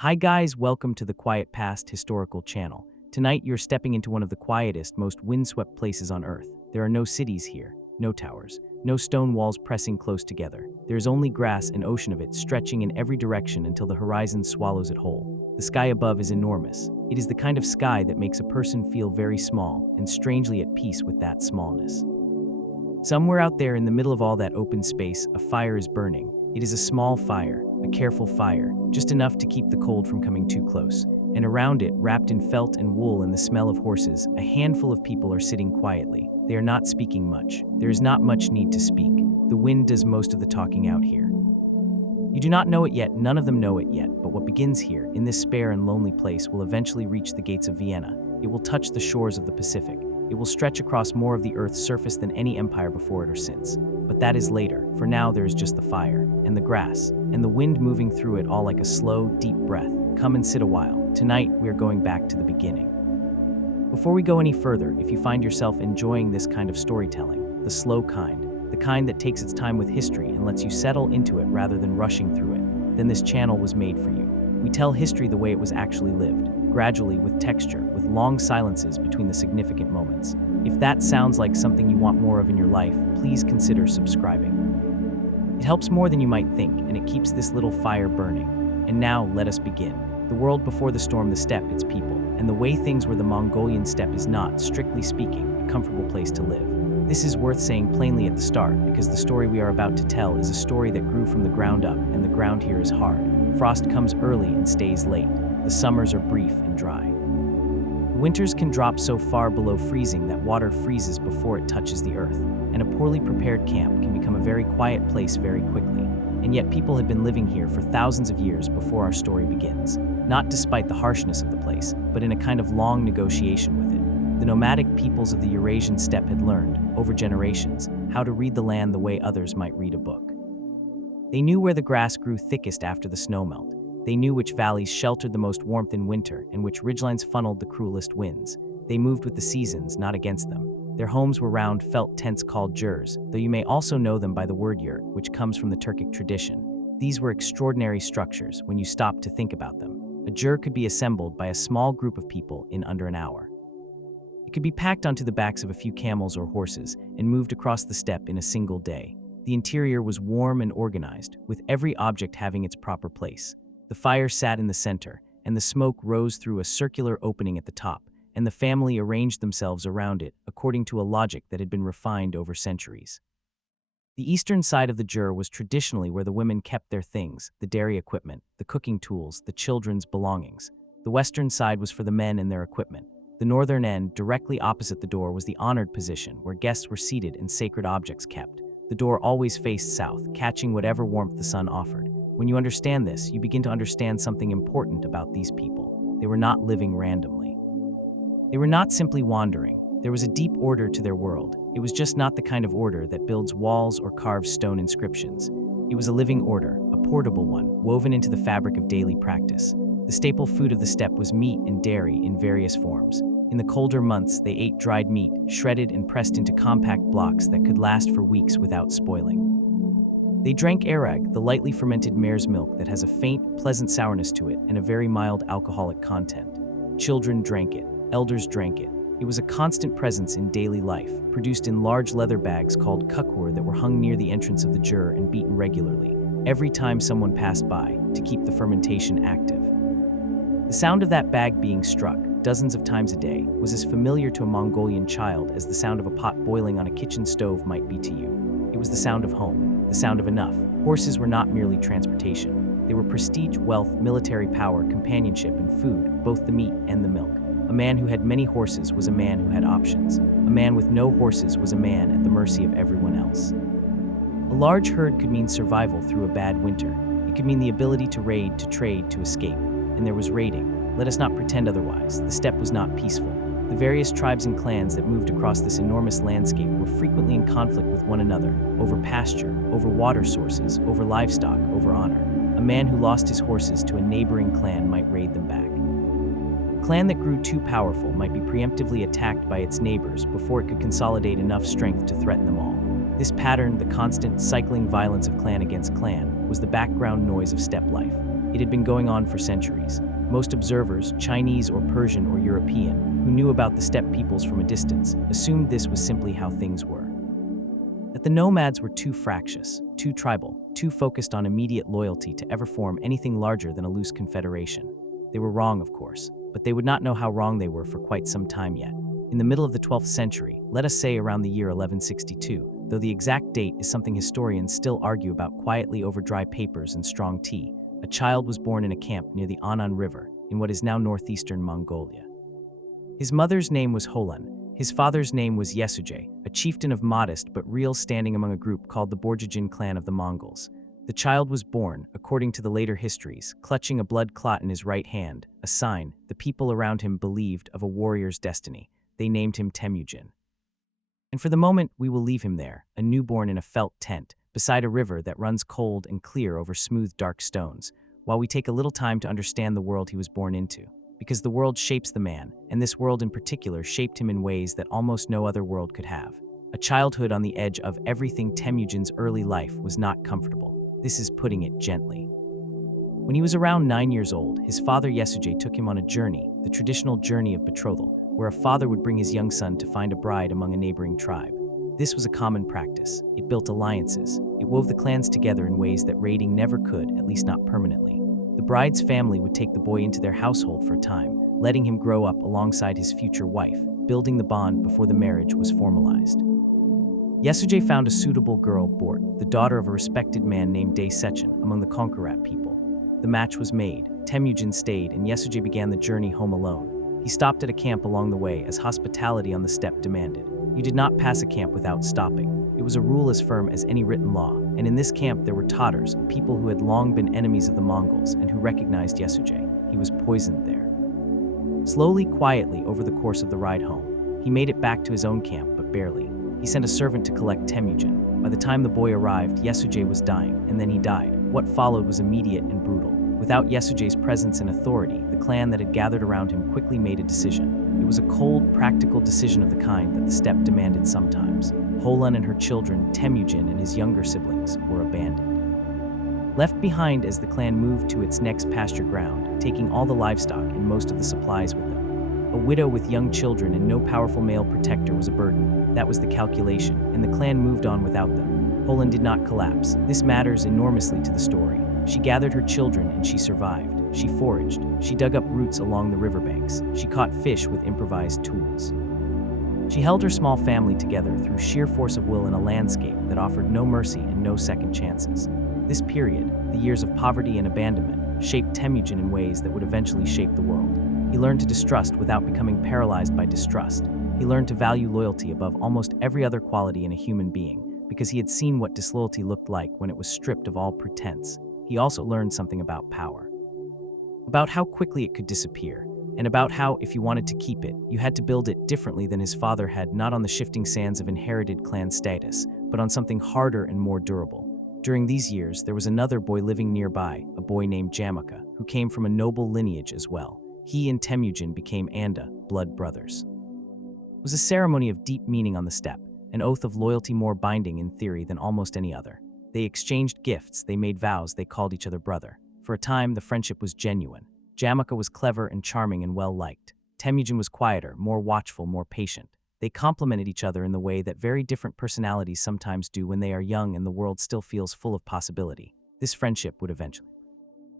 Hi guys, welcome to the Quiet Past historical channel. Tonight you're stepping into one of the quietest, most windswept places on Earth. There are no cities here, no towers, no stone walls pressing close together. There is only grass and ocean of it stretching in every direction until the horizon swallows it whole. The sky above is enormous. It is the kind of sky that makes a person feel very small and strangely at peace with that smallness. Somewhere out there in the middle of all that open space, a fire is burning. It is a small fire, a careful fire, just enough to keep the cold from coming too close. And around it, wrapped in felt and wool and the smell of horses, a handful of people are sitting quietly. They are not speaking much. There is not much need to speak. The wind does most of the talking out here. You do not know it yet, none of them know it yet, but what begins here, in this spare and lonely place, will eventually reach the gates of Vienna. It will touch the shores of the Pacific. It will stretch across more of the Earth's surface than any empire before it or since. But that is later. For now, there is just the fire, and the grass, and the wind moving through it all like a slow, deep breath. Come and sit a while. Tonight, we are going back to the beginning. Before we go any further, if you find yourself enjoying this kind of storytelling, the slow kind, the kind that takes its time with history and lets you settle into it rather than rushing through it, then this channel was made for you. We tell history the way it was actually lived, gradually, with texture, with long silences between the significant moments. If that sounds like something you want more of in your life, please consider subscribing. It helps more than you might think, and it keeps this little fire burning. And now, let us begin. The world before the storm, the steppe, its people, and the way things were. The Mongolian steppe is not, strictly speaking, a comfortable place to live. This is worth saying plainly at the start, because the story we are about to tell is a story that grew from the ground up, and the ground here is hard. Frost comes early and stays late. The summers are brief and dry. Winters can drop so far below freezing that water freezes before it touches the earth, and a poorly prepared camp can become a very quiet place very quickly. And yet people had been living here for thousands of years before our story begins, not despite the harshness of the place, but in a kind of long negotiation with it. The nomadic peoples of the Eurasian steppe had learned, over generations, how to read the land the way others might read a book. They knew where the grass grew thickest after the snowmelt. They knew which valleys sheltered the most warmth in winter and which ridgelines funneled the cruelest winds. They moved with the seasons, not against them. Their homes were round felt tents called jurs, though you may also know them by the word yurt, which comes from the Turkic tradition. These were extraordinary structures when you stopped to think about them. A jur could be assembled by a small group of people in under an hour. It could be packed onto the backs of a few camels or horses and moved across the steppe in a single day. The interior was warm and organized, with every object having its proper place. The fire sat in the center, and the smoke rose through a circular opening at the top, and the family arranged themselves around it according to a logic that had been refined over centuries. The eastern side of the jur was traditionally where the women kept their things, the dairy equipment, the cooking tools, the children's belongings. The western side was for the men and their equipment. The northern end, directly opposite the door, was the honored position, where guests were seated and sacred objects kept. The door always faced south, catching whatever warmth the sun offered. When you understand this, you begin to understand something important about these people. They were not living randomly. They were not simply wandering. There was a deep order to their world. It was just not the kind of order that builds walls or carves stone inscriptions. It was a living order, a portable one, woven into the fabric of daily practice. The staple food of the steppe was meat and dairy in various forms. In the colder months, they ate dried meat, shredded and pressed into compact blocks that could last for weeks without spoiling. They drank arag, the lightly fermented mare's milk that has a faint, pleasant sourness to it and a very mild alcoholic content. Children drank it. Elders drank it. It was a constant presence in daily life, produced in large leather bags called kukur that were hung near the entrance of the jur and beaten regularly, every time someone passed by, to keep the fermentation active. The sound of that bag being struck, dozens of times a day, was as familiar to a Mongolian child as the sound of a pot boiling on a kitchen stove might be to you. It was the sound of home, the sound of enough. Horses were not merely transportation. They were prestige, wealth, military power, companionship, and food, both the meat and the milk. A man who had many horses was a man who had options. A man with no horses was a man at the mercy of everyone else. A large herd could mean survival through a bad winter. It could mean the ability to raid, to trade, to escape. And there was raiding. Let us not pretend otherwise. The steppe was not peaceful. The various tribes and clans that moved across this enormous landscape were frequently in conflict with one another, over pasture, over water sources, over livestock, over honor. A man who lost his horses to a neighboring clan might raid them back. A clan that grew too powerful might be preemptively attacked by its neighbors before it could consolidate enough strength to threaten them all. This pattern, the constant, cycling violence of clan against clan, was the background noise of steppe life. It had been going on for centuries. Most observers, Chinese or Persian or European, who knew about the steppe peoples from a distance, assumed this was simply how things were. That the nomads were too fractious, too tribal, too focused on immediate loyalty to ever form anything larger than a loose confederation. They were wrong, of course, but they would not know how wrong they were for quite some time yet. In the middle of the 12th century, let us say around the year 1162, though the exact date is something historians still argue about quietly over dry papers and strong tea, a child was born in a camp near the Anan River, in what is now northeastern Mongolia. His mother's name was Holan. His father's name was Yesuje, a chieftain of modest but real standing among a group called the Borjigin clan of the Mongols. The child was born, according to the later histories, clutching a blood clot in his right hand, a sign, the people around him believed, of a warrior's destiny. They named him Temujin. And for the moment, we will leave him there, a newborn in a felt tent, beside a river that runs cold and clear over smooth, dark stones, while we take a little time to understand the world he was born into. Because the world shapes the man, and this world in particular shaped him in ways that almost no other world could have. A childhood on the edge of everything. Temujin's early life was not comfortable. This is putting it gently. When he was around 9 years old, his father Yesuje took him on a journey, the traditional journey of betrothal, where a father would bring his young son to find a bride among a neighboring tribe. This was a common practice. It built alliances. It wove the clans together in ways that raiding never could, at least not permanently. The bride's family would take the boy into their household for a time, letting him grow up alongside his future wife, building the bond before the marriage was formalized. Yesuje found a suitable girl, Bort, the daughter of a respected man named Day Sechin, among the Konkarat people. The match was made, Temujin stayed, and Yesuje began the journey home alone. He stopped at a camp along the way, as hospitality on the steppe demanded. You did not pass a camp without stopping. It was a rule as firm as any written law, and in this camp there were Tatars, people who had long been enemies of the Mongols and who recognized Yesuje. He was poisoned there. Slowly, quietly, over the course of the ride home, he made it back to his own camp, but barely. He sent a servant to collect Temujin. By the time the boy arrived, Yesuje was dying, and then he died. What followed was immediate and brutal. Without Yesuje's presence and authority, the clan that had gathered around him quickly made a decision. It was a cold, practical decision of the kind that the steppe demanded sometimes. Holan and her children, Temujin and his younger siblings, were abandoned. Left behind as the clan moved to its next pasture ground, taking all the livestock and most of the supplies with them. A widow with young children and no powerful male protector was a burden. That was the calculation, and the clan moved on without them. Holan did not collapse. This matters enormously to the story. She gathered her children and she survived. She foraged. She dug up roots along the riverbanks. She caught fish with improvised tools. She held her small family together through sheer force of will in a landscape that offered no mercy and no second chances. This period, the years of poverty and abandonment, shaped Temujin in ways that would eventually shape the world. He learned to distrust without becoming paralyzed by distrust. He learned to value loyalty above almost every other quality in a human being, because he had seen what disloyalty looked like when it was stripped of all pretense. He also learned something about power. About how quickly it could disappear, and about how, if you wanted to keep it, you had to build it differently than his father had, not on the shifting sands of inherited clan status, but on something harder and more durable. During these years, there was another boy living nearby, a boy named Jamaka, who came from a noble lineage as well. He and Temujin became Anda, blood brothers. It was a ceremony of deep meaning on the steppe, an oath of loyalty more binding in theory than almost any other. They exchanged gifts, they made vows, they called each other brother. For a time, the friendship was genuine. Jamaka was clever and charming and well-liked. Temujin was quieter, more watchful, more patient. They complemented each other in the way that very different personalities sometimes do when they are young and the world still feels full of possibility. This friendship would eventually.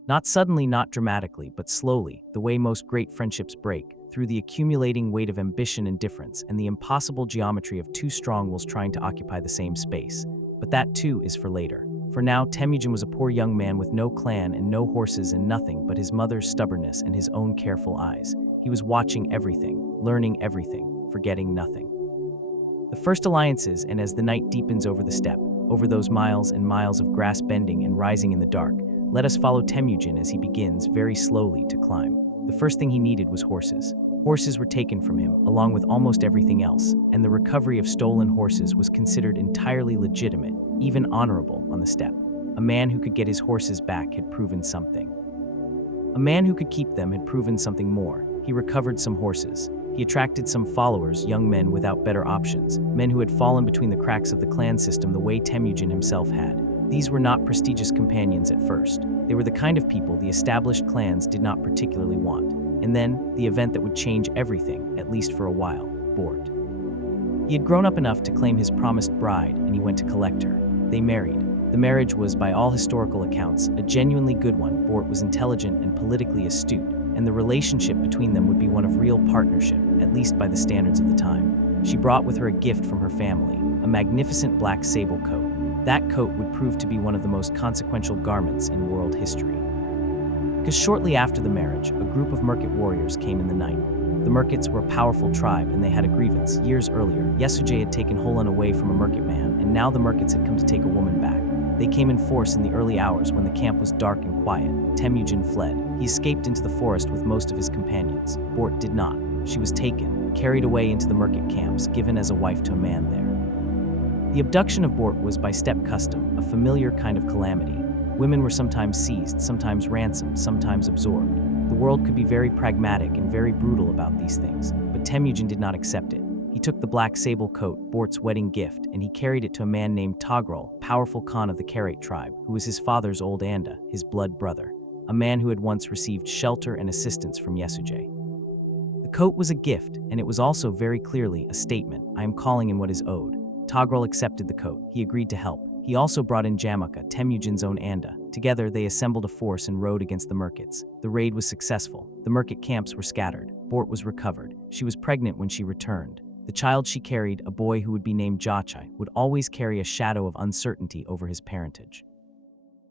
Not suddenly, not dramatically, but slowly, the way most great friendships break, through the accumulating weight of ambition and difference and the impossible geometry of two strong wills trying to occupy the same space. But that too is for later. For now, Temujin was a poor young man with no clan and no horses and nothing but his mother's stubbornness and his own careful eyes. He was watching everything, learning everything, forgetting nothing. The first alliances, and as the night deepens over the steppe, over those miles and miles of grass bending and rising in the dark, let us follow Temujin as he begins, very slowly, to climb. The first thing he needed was horses. Horses were taken from him, along with almost everything else, and the recovery of stolen horses was considered entirely legitimate, even honorable, on the steppe. A man who could get his horses back had proven something. A man who could keep them had proven something more. He recovered some horses. He attracted some followers, young men without better options, men who had fallen between the cracks of the clan system the way Temujin himself had. These were not prestigious companions at first. They were the kind of people the established clans did not particularly want. And then, the event that would change everything, at least for a while, Bort. He had grown up enough to claim his promised bride, and he went to collect her. They married. The marriage was, by all historical accounts, a genuinely good one. Bort was intelligent and politically astute, and the relationship between them would be one of real partnership, at least by the standards of the time. She brought with her a gift from her family, a magnificent black sable coat. That coat would prove to be one of the most consequential garments in world history. Because shortly after the marriage, a group of Merkit warriors came in the night. The Merkits were a powerful tribe, and they had a grievance. Years earlier, Yesuje had taken Holan away from a Merkit man, and now the Merkits had come to take a woman back. They came in force in the early hours when the camp was dark and quiet. Temujin fled. He escaped into the forest with most of his companions. Bort did not. She was taken, carried away into the Merkit camps, given as a wife to a man there. The abduction of Bort was by steppe custom, a familiar kind of calamity. Women were sometimes seized, sometimes ransomed, sometimes absorbed. The world could be very pragmatic and very brutal about these things, but Temujin did not accept it. He took the black sable coat, Bort's wedding gift, and he carried it to a man named Togrul, powerful Khan of the Karait tribe, who was his father's old Anda, his blood brother, a man who had once received shelter and assistance from Yesuje. The coat was a gift, and it was also very clearly a statement: I am calling in what is owed. Togrul accepted the coat. He agreed to help. He also brought in Jamaka, Temujin's own Anda. Together, they assembled a force and rode against the Merkits. The raid was successful. The Merkit camps were scattered. Bort was recovered. She was pregnant when she returned. The child she carried, a boy who would be named Jachai, would always carry a shadow of uncertainty over his parentage.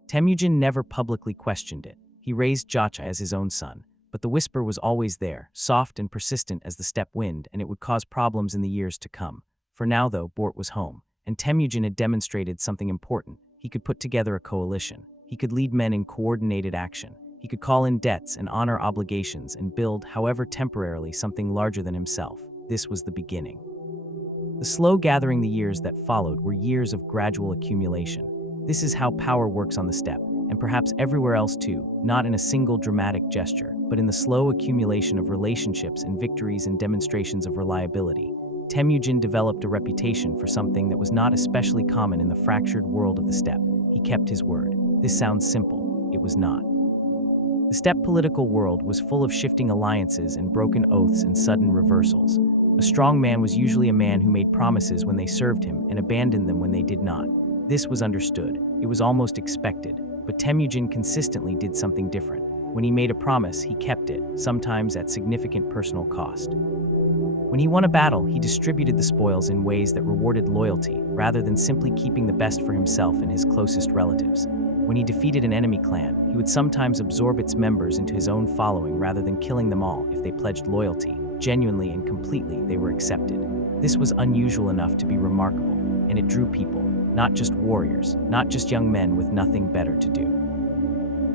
Temujin never publicly questioned it. He raised Jachai as his own son, but the whisper was always there, soft and persistent as the steppe wind, and it would cause problems in the years to come. For now, though, Bort was home, and Temujin had demonstrated something important. He could put together a coalition. He could lead men in coordinated action. He could call in debts and honor obligations and build, however temporarily, something larger than himself. This was the beginning. The slow gathering the years that followed were years of gradual accumulation. This is how power works on the steppe, and perhaps everywhere else too, not in a single dramatic gesture, but in the slow accumulation of relationships and victories and demonstrations of reliability. Temujin developed a reputation for something that was not especially common in the fractured world of the steppe. He kept his word. This sounds simple. It was not. The steppe political world was full of shifting alliances and broken oaths and sudden reversals. A strong man was usually a man who made promises when they served him and abandoned them when they did not. This was understood. It was almost expected. But Temujin consistently did something different. When he made a promise, he kept it, sometimes at significant personal cost. When he won a battle, he distributed the spoils in ways that rewarded loyalty, rather than simply keeping the best for himself and his closest relatives. When he defeated an enemy clan, he would sometimes absorb its members into his own following rather than killing them all if they pledged loyalty. Genuinely and completely, they were accepted. This was unusual enough to be remarkable, and it drew people, not just warriors, not just young men with nothing better to do.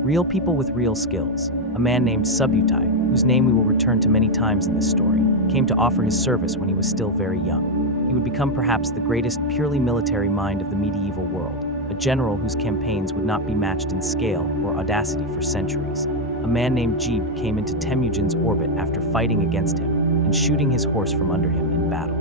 Real people with real skills. A man named Subutai, whose name we will return to many times in this story, came to offer his service when he was still very young. He would become perhaps the greatest purely military mind of the medieval world, a general whose campaigns would not be matched in scale or audacity for centuries. A man named Jib came into Temujin's orbit after fighting against him and shooting his horse from under him in battle.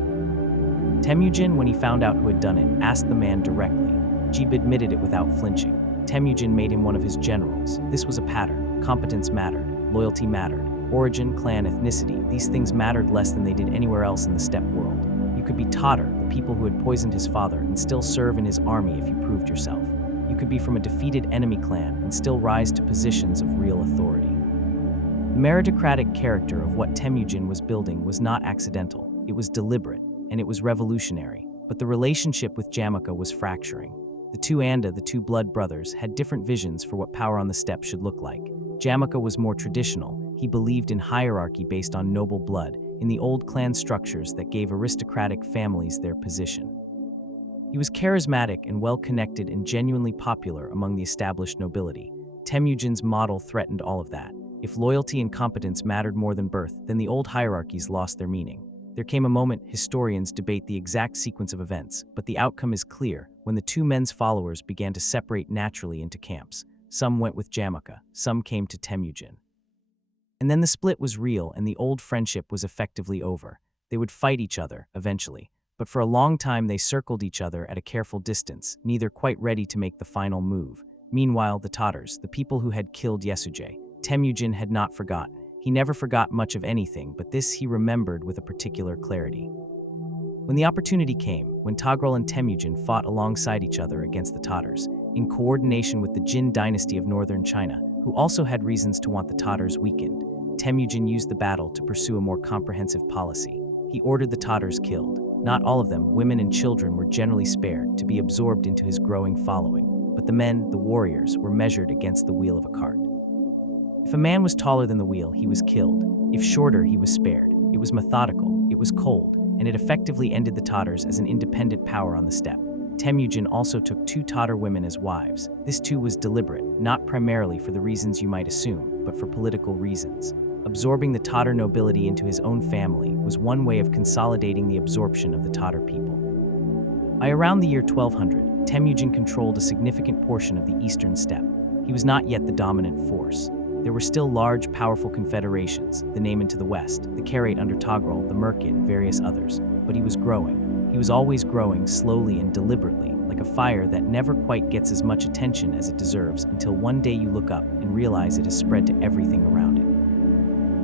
Temujin, when he found out who had done it, asked the man directly. Jib admitted it without flinching. Temujin made him one of his generals. This was a pattern. Competence mattered. Loyalty mattered. Origin, clan, ethnicity, these things mattered less than they did anywhere else in the steppe world. You could be Tatar, the people who had poisoned his father, and still serve in his army if you proved yourself. You could be from a defeated enemy clan and still rise to positions of real authority. The meritocratic character of what Temujin was building was not accidental. It was deliberate, and it was revolutionary. But the relationship with Jamaka was fracturing. The two Anda, the two blood brothers, had different visions for what power on the steppe should look like. Jamaka was more traditional. He believed in hierarchy based on noble blood, in the old clan structures that gave aristocratic families their position. He was charismatic and well-connected and genuinely popular among the established nobility. Temujin's model threatened all of that. If loyalty and competence mattered more than birth, then the old hierarchies lost their meaning. There came a moment historians debate the exact sequence of events, but the outcome is clear when the two men's followers began to separate naturally into camps. Some went with Jamaka, some came to Temujin. And then the split was real and the old friendship was effectively over. They would fight each other, eventually, but for a long time they circled each other at a careful distance, neither quite ready to make the final move. Meanwhile, the Tatars, the people who had killed Yesujay, Temujin had not forgotten. He never forgot much of anything, but this he remembered with a particular clarity. When the opportunity came, when Togrul and Temujin fought alongside each other against the Tatars, in coordination with the Jin dynasty of northern China, who also had reasons to want the Tatars weakened, Temujin used the battle to pursue a more comprehensive policy. He ordered the Tatars killed. Not all of them, women and children, were generally spared to be absorbed into his growing following, but the men, the warriors, were measured against the wheel of a cart. If a man was taller than the wheel, he was killed. If shorter, he was spared. It was methodical, it was cold, and it effectively ended the Tatars as an independent power on the steppe. Temujin also took 2 Tatar women as wives. This too was deliberate, not primarily for the reasons you might assume, but for political reasons. Absorbing the Tatar nobility into his own family was one way of consolidating the absorption of the Tatar people. By around the year 1200, Temujin controlled a significant portion of the eastern steppe. He was not yet the dominant force. There were still large, powerful confederations, the Nayman to the west, the Karaite under Togrul, the Merkit, various others. But he was growing. He was always growing, slowly and deliberately, like a fire that never quite gets as much attention as it deserves until one day you look up and realize it has spread to everything around it.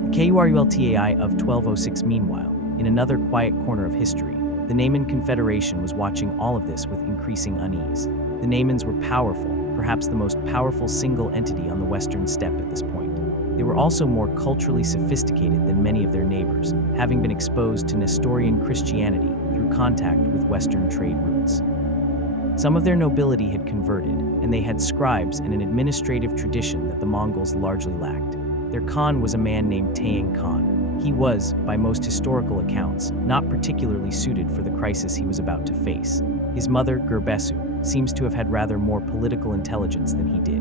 The Kurultai of 1206, meanwhile, in another quiet corner of history, the Nayman Confederation was watching all of this with increasing unease. The Naymans were powerful, perhaps the most powerful single entity on the western steppe at this point. They were also more culturally sophisticated than many of their neighbors, having been exposed to Nestorian Christianity through contact with Western trade routes. Some of their nobility had converted, and they had scribes and an administrative tradition that the Mongols largely lacked. Their Khan was a man named Tayang Khan. He was, by most historical accounts, not particularly suited for the crisis he was about to face. His mother, Gerbesu, seems to have had rather more political intelligence than he did.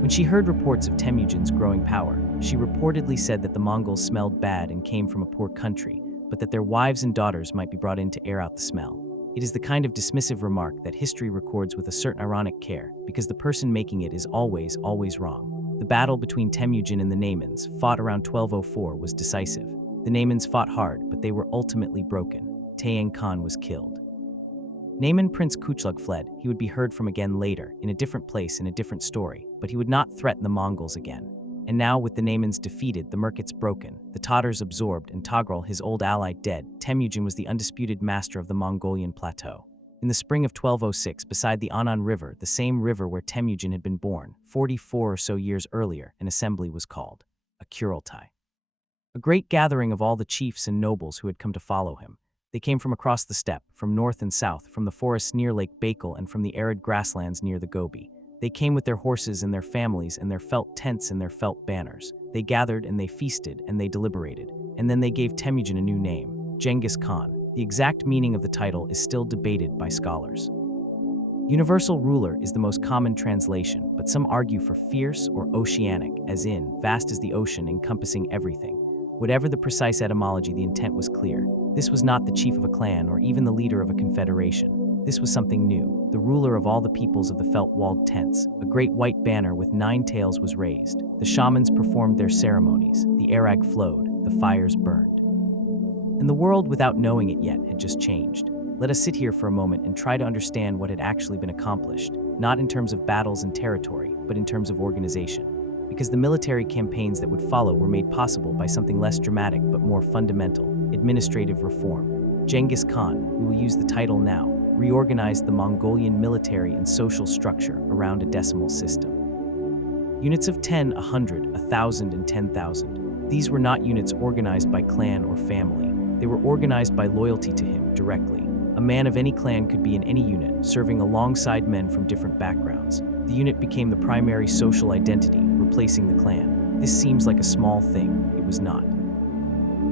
When she heard reports of Temujin's growing power, she reportedly said that the Mongols smelled bad and came from a poor country, but that their wives and daughters might be brought in to air out the smell. It is the kind of dismissive remark that history records with a certain ironic care, because the person making it is always wrong. The battle between Temujin and the Naymans, fought around 1204, was decisive. The Naymans fought hard, but they were ultimately broken. Tayang Khan was killed. Nayman Prince Kuchlug fled. He would be heard from again later, in a different place, in a different story, but he would not threaten the Mongols again. And now, with the Naymans defeated, the Merkits broken, the Tatars absorbed, and Togrul, his old ally, dead, Temujin was the undisputed master of the Mongolian plateau. In the spring of 1206, beside the Anan River, the same river where Temujin had been born, 44 or so years earlier, an assembly was called, a Kurultai. A great gathering of all the chiefs and nobles who had come to follow him. They came from across the steppe, from north and south, from the forests near Lake Baikal and from the arid grasslands near the Gobi. They came with their horses and their families and their felt tents and their felt banners. They gathered and they feasted and they deliberated. And then they gave Temujin a new name, Genghis Khan. The exact meaning of the title is still debated by scholars. Universal ruler is the most common translation, but some argue for fierce or oceanic, as in, vast as the ocean encompassing everything. Whatever the precise etymology, the intent was clear. This was not the chief of a clan or even the leader of a confederation. This was something new, the ruler of all the peoples of the felt-walled tents. A great white banner with 9 tails was raised. The shamans performed their ceremonies. The arag flowed. The fires burned. And the world, without knowing it yet, had just changed. Let us sit here for a moment and try to understand what had actually been accomplished, not in terms of battles and territory, but in terms of organization. Because the military campaigns that would follow were made possible by something less dramatic but more fundamental, administrative reform. Genghis Khan, we will use the title now, reorganized the Mongolian military and social structure around a decimal system. Units of 10, 100, 1,000, and 10,000. These were not units organized by clan or family. They were organized by loyalty to him directly. A man of any clan could be in any unit, serving alongside men from different backgrounds. The unit became the primary social identity, replacing the clan. This seems like a small thing. It was not.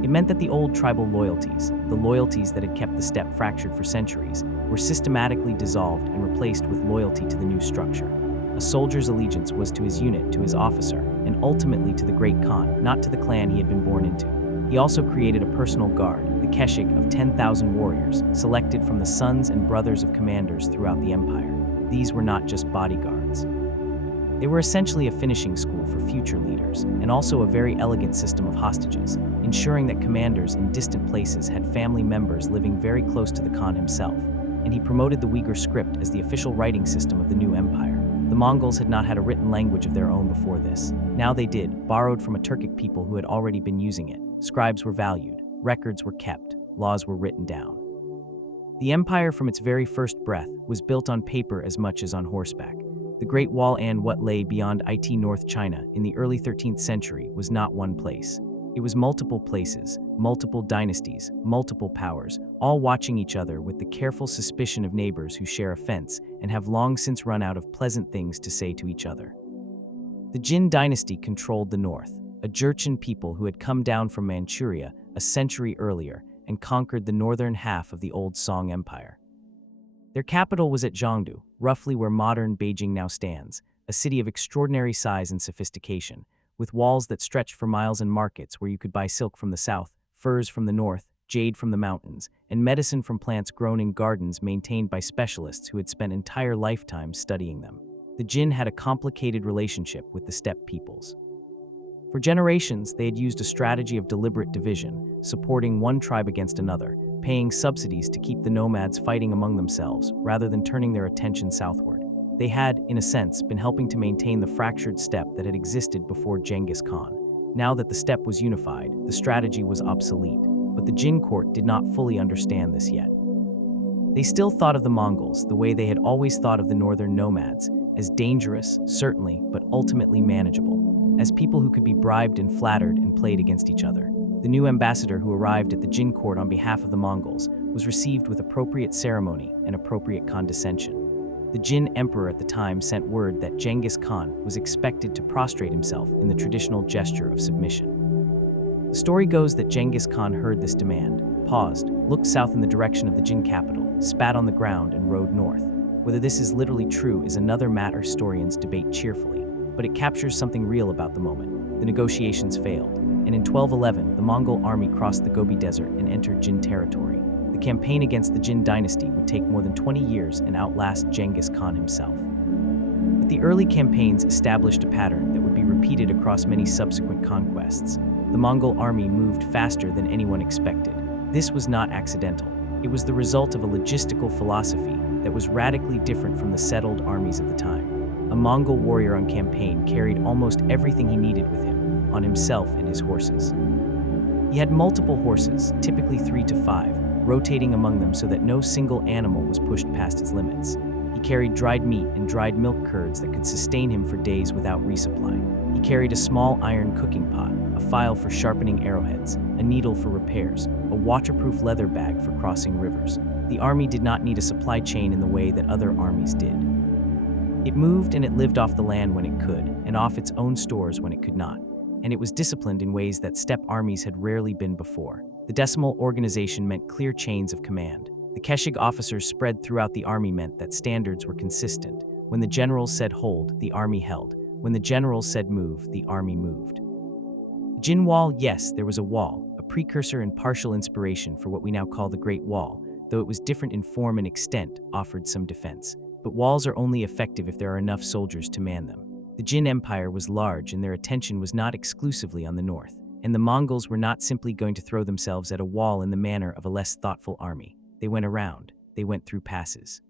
It meant that the old tribal loyalties, the loyalties that had kept the steppe fractured for centuries, were systematically dissolved and replaced with loyalty to the new structure. A soldier's allegiance was to his unit, to his officer, and ultimately to the great Khan, not to the clan he had been born into. He also created a personal guard, the Keshik of 10,000 warriors, selected from the sons and brothers of commanders throughout the empire. These were not just bodyguards. They were essentially a finishing school for future leaders, and also a very elegant system of hostages, ensuring that commanders in distant places had family members living very close to the Khan himself. And he promoted the Uyghur script as the official writing system of the new empire. The Mongols had not had a written language of their own before this. Now they did, borrowed from a Turkic people who had already been using it. Scribes were valued, records were kept, laws were written down. The empire from its very first breath was built on paper as much as on horseback. The Great Wall and what lay beyond it North China in the early 13th century was not one place. It was multiple places, multiple dynasties, multiple powers, all watching each other with the careful suspicion of neighbors who share a fence and have long since run out of pleasant things to say to each other. The Jin dynasty controlled the north, a Jurchen people who had come down from Manchuria a century earlier and conquered the northern half of the old Song Empire. Their capital was at Zhongdu, roughly where modern Beijing now stands, a city of extraordinary size and sophistication, with walls that stretched for miles and markets where you could buy silk from the south, furs from the north, jade from the mountains, and medicine from plants grown in gardens maintained by specialists who had spent entire lifetimes studying them. The Jin had a complicated relationship with the steppe peoples. For generations, they had used a strategy of deliberate division, supporting one tribe against another, paying subsidies to keep the nomads fighting among themselves rather than turning their attention southward. They had, in a sense, been helping to maintain the fractured steppe that had existed before Genghis Khan. Now that the steppe was unified, the strategy was obsolete, but the Jin court did not fully understand this yet. They still thought of the Mongols the way they had always thought of the northern nomads, as dangerous, certainly, but ultimately manageable, as people who could be bribed and flattered and played against each other. The new ambassador who arrived at the Jin court on behalf of the Mongols was received with appropriate ceremony and appropriate condescension. The Jin emperor at the time sent word that Genghis Khan was expected to prostrate himself in the traditional gesture of submission. The story goes that Genghis Khan heard this demand, paused, looked south in the direction of the Jin capital, spat on the ground, and rode north. Whether this is literally true is another matter historians debate cheerfully, but it captures something real about the moment. The negotiations failed, and in 1211, the Mongol army crossed the Gobi Desert and entered Jin territory. The campaign against the Jin dynasty would take more than 20 years and outlast Genghis Khan himself. But the early campaigns established a pattern that would be repeated across many subsequent conquests. The Mongol army moved faster than anyone expected. This was not accidental. It was the result of a logistical philosophy that was radically different from the settled armies of the time. A Mongol warrior on campaign carried almost everything he needed with him, on himself and his horses. He had multiple horses, typically 3 to 5, rotating among them so that no single animal was pushed past its limits. He carried dried meat and dried milk curds that could sustain him for days without resupply. He carried a small iron cooking pot, a file for sharpening arrowheads, a needle for repairs, a waterproof leather bag for crossing rivers. The army did not need a supply chain in the way that other armies did. It moved and it lived off the land when it could, and off its own stores when it could not. And it was disciplined in ways that steppe armies had rarely been before. The decimal organization meant clear chains of command. The Keshig officers spread throughout the army meant that standards were consistent. When the generals said hold, the army held. When the generals said move, the army moved. Jin Wall, yes, there was a wall, a precursor and partial inspiration for what we now call the Great Wall, though it was different in form and extent, offered some defense. But walls are only effective if there are enough soldiers to man them. The Jin Empire was large and their attention was not exclusively on the north, and the Mongols were not simply going to throw themselves at a wall in the manner of a less thoughtful army. They went around, they went through passes.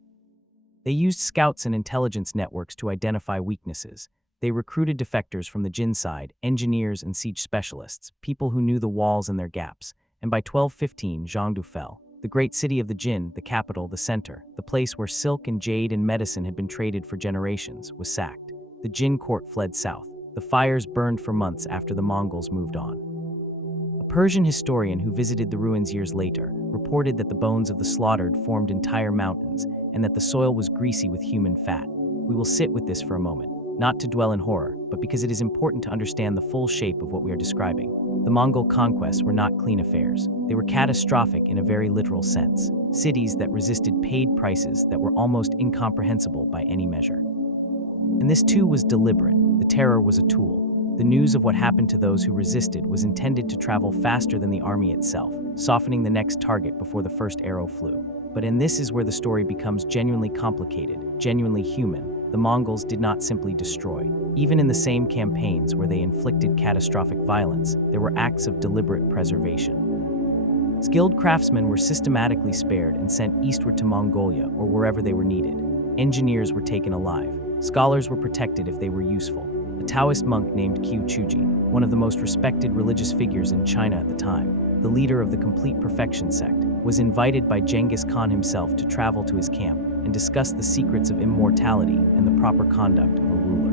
They used scouts and intelligence networks to identify weaknesses. They recruited defectors from the Jin side, engineers and siege specialists, people who knew the walls and their gaps, and by 1215 Zhongdu fell. The great city of the Jin, the capital, the center, the place where silk and jade and medicine had been traded for generations, was sacked. The Jin court fled south. The fires burned for months after the Mongols moved on. A Persian historian who visited the ruins years later reported that the bones of the slaughtered formed entire mountains and that the soil was greasy with human fat. We will sit with this for a moment, not to dwell in horror, but because it is important to understand the full shape of what we are describing. The Mongol conquests were not clean affairs. They were catastrophic in a very literal sense. Cities that resisted paid prices that were almost incomprehensible by any measure. And this too was deliberate. The terror was a tool. The news of what happened to those who resisted was intended to travel faster than the army itself, softening the next target before the first arrow flew. But this is where the story becomes genuinely complicated, genuinely human. The the Mongols did not simply destroy. Even in the same campaigns where they inflicted catastrophic violence, there were acts of deliberate preservation. Skilled craftsmen were systematically spared and sent eastward to Mongolia or wherever they were needed. Engineers were taken alive. Scholars were protected if they were useful. A Taoist monk named Qiu Chuji, one of the most respected religious figures in China at the time, the leader of the Complete Perfection sect, was invited by Genghis Khan himself to travel to his camp and discuss the secrets of immortality and the proper conduct of a ruler.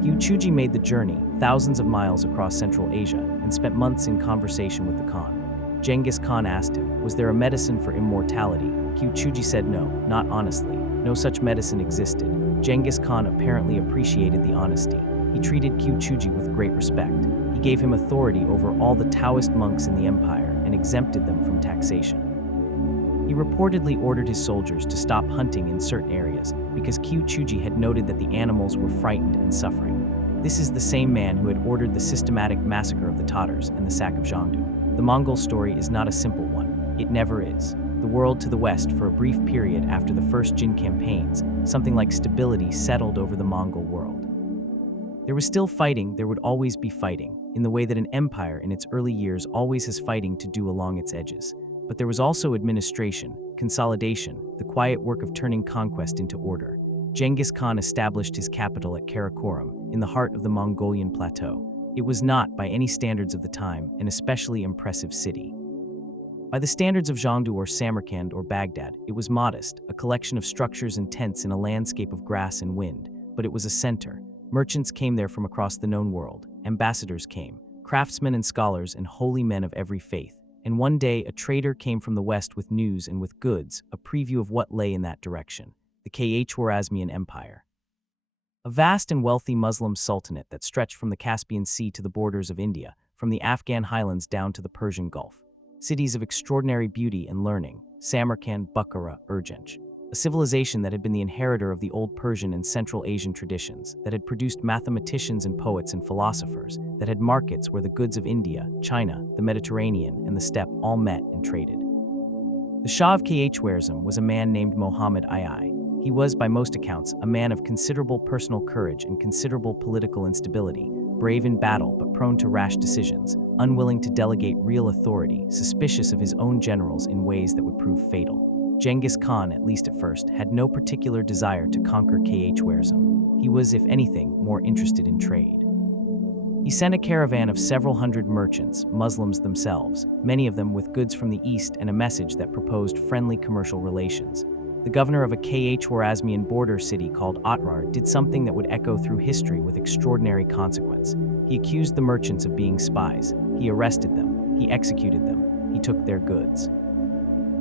Qiu Chuji made the journey, thousands of miles across Central Asia, and spent months in conversation with the Khan. Genghis Khan asked him, was there a medicine for immortality? Qiu Chuji said no, not honestly. No such medicine existed. Genghis Khan apparently appreciated the honesty. He treated Qiu Chuji with great respect. He gave him authority over all the Taoist monks in the empire and exempted them from taxation. He reportedly ordered his soldiers to stop hunting in certain areas because Qiu Chuji had noted that the animals were frightened and suffering. This is the same man who had ordered the systematic massacre of the Tatars and the sack of Zhangdu. The Mongol story is not a simple one. It never is. The world to the west, for a brief period after the first Jin campaigns, something like stability settled over the Mongol world. There was still fighting, there would always be fighting, in the way that an empire in its early years always has fighting to do along its edges. But there was also administration, consolidation, the quiet work of turning conquest into order. Genghis Khan established his capital at Karakorum, in the heart of the Mongolian plateau. It was not, by any standards of the time, an especially impressive city. By the standards of Zhangdu or Samarkand or Baghdad, it was modest, a collection of structures and tents in a landscape of grass and wind, but it was a center. Merchants came there from across the known world, ambassadors came, craftsmen and scholars and holy men of every faith, and one day a trader came from the west with news and with goods, a preview of what lay in that direction, the Khwarezmian Empire. A vast and wealthy Muslim sultanate that stretched from the Caspian Sea to the borders of India, from the Afghan highlands down to the Persian Gulf. Cities of extraordinary beauty and learning, Samarkand, Bukhara, Urgench. A civilization that had been the inheritor of the old Persian and Central Asian traditions, that had produced mathematicians and poets and philosophers, that had markets where the goods of India, China, the Mediterranean, and the steppe all met and traded. The Shah of Khwarezm was a man named Muhammad II. He was, by most accounts, a man of considerable personal courage and considerable political instability, brave in battle but prone to rash decisions, unwilling to delegate real authority, suspicious of his own generals in ways that would prove fatal. Genghis Khan, at least at first, had no particular desire to conquer Khwarezm. He was, if anything, more interested in trade. He sent a caravan of several hundred merchants, Muslims themselves, many of them with goods from the east and a message that proposed friendly commercial relations. The governor of a Khwarezmian border city called Otrar did something that would echo through history with extraordinary consequence. He accused the merchants of being spies. He arrested them. He executed them. He took their goods.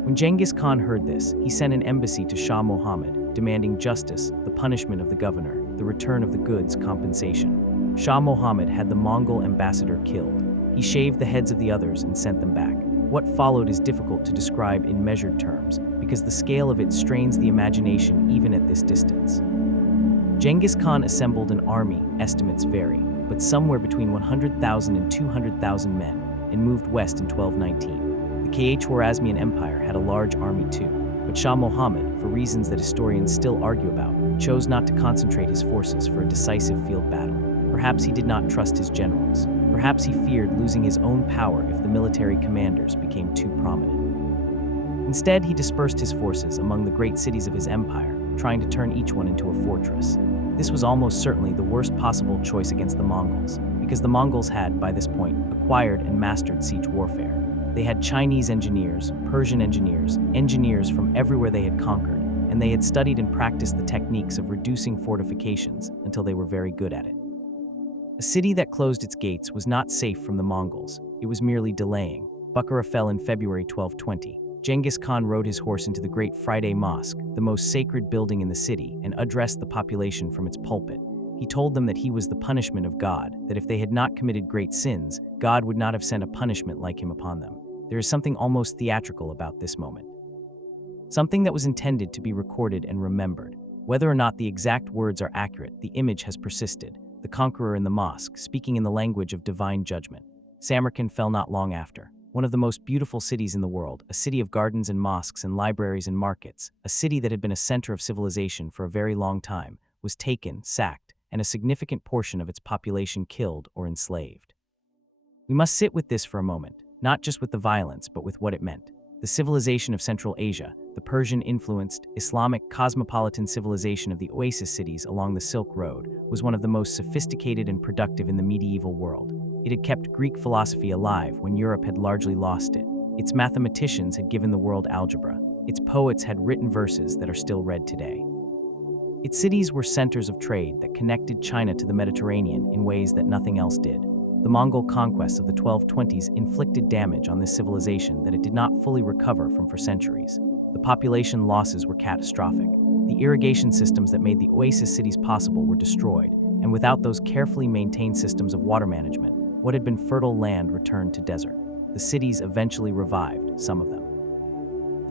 When Genghis Khan heard this, he sent an embassy to Shah Muhammad, demanding justice, the punishment of the governor, the return of the goods, compensation. Shah Muhammad had the Mongol ambassador killed. He shaved the heads of the others and sent them back. What followed is difficult to describe in measured terms, because the scale of it strains the imagination even at this distance. Genghis Khan assembled an army, estimates vary, but somewhere between 100,000 and 200,000 men, and moved west in 1219. The Khwarezmian Empire had a large army too, but Shah Muhammad, for reasons that historians still argue about, chose not to concentrate his forces for a decisive field battle. Perhaps he did not trust his generals. Perhaps he feared losing his own power if the military commanders became too prominent. Instead, he dispersed his forces among the great cities of his empire, trying to turn each one into a fortress. This was almost certainly the worst possible choice against the Mongols, because the Mongols had, by this point, acquired and mastered siege warfare. They had Chinese engineers, Persian engineers, engineers from everywhere they had conquered, and they had studied and practiced the techniques of reducing fortifications until they were very good at it. A city that closed its gates was not safe from the Mongols. It was merely delaying. Bukhara fell in February 1220. Genghis Khan rode his horse into the Great Friday Mosque, the most sacred building in the city, and addressed the population from its pulpit. He told them that he was the punishment of God, that if they had not committed great sins, God would not have sent a punishment like him upon them. There is something almost theatrical about this moment. Something that was intended to be recorded and remembered. Whether or not the exact words are accurate, the image has persisted. The conqueror in the mosque, speaking in the language of divine judgment. Samarkand fell not long after. One of the most beautiful cities in the world, a city of gardens and mosques and libraries and markets, a city that had been a center of civilization for a very long time, was taken, sacked, and a significant portion of its population killed or enslaved. We must sit with this for a moment, not just with the violence, but with what it meant. The civilization of Central Asia, the Persian-influenced, Islamic, cosmopolitan civilization of the oasis cities along the Silk Road, was one of the most sophisticated and productive in the medieval world. It had kept Greek philosophy alive when Europe had largely lost it. Its mathematicians had given the world algebra. Its poets had written verses that are still read today. Its cities were centers of trade that connected China to the Mediterranean in ways that nothing else did. The Mongol conquests of the 1220s inflicted damage on this civilization that it did not fully recover from for centuries. The population losses were catastrophic. The irrigation systems that made the oasis cities possible were destroyed, and without those carefully maintained systems of water management, what had been fertile land returned to desert. The cities eventually revived, some of them.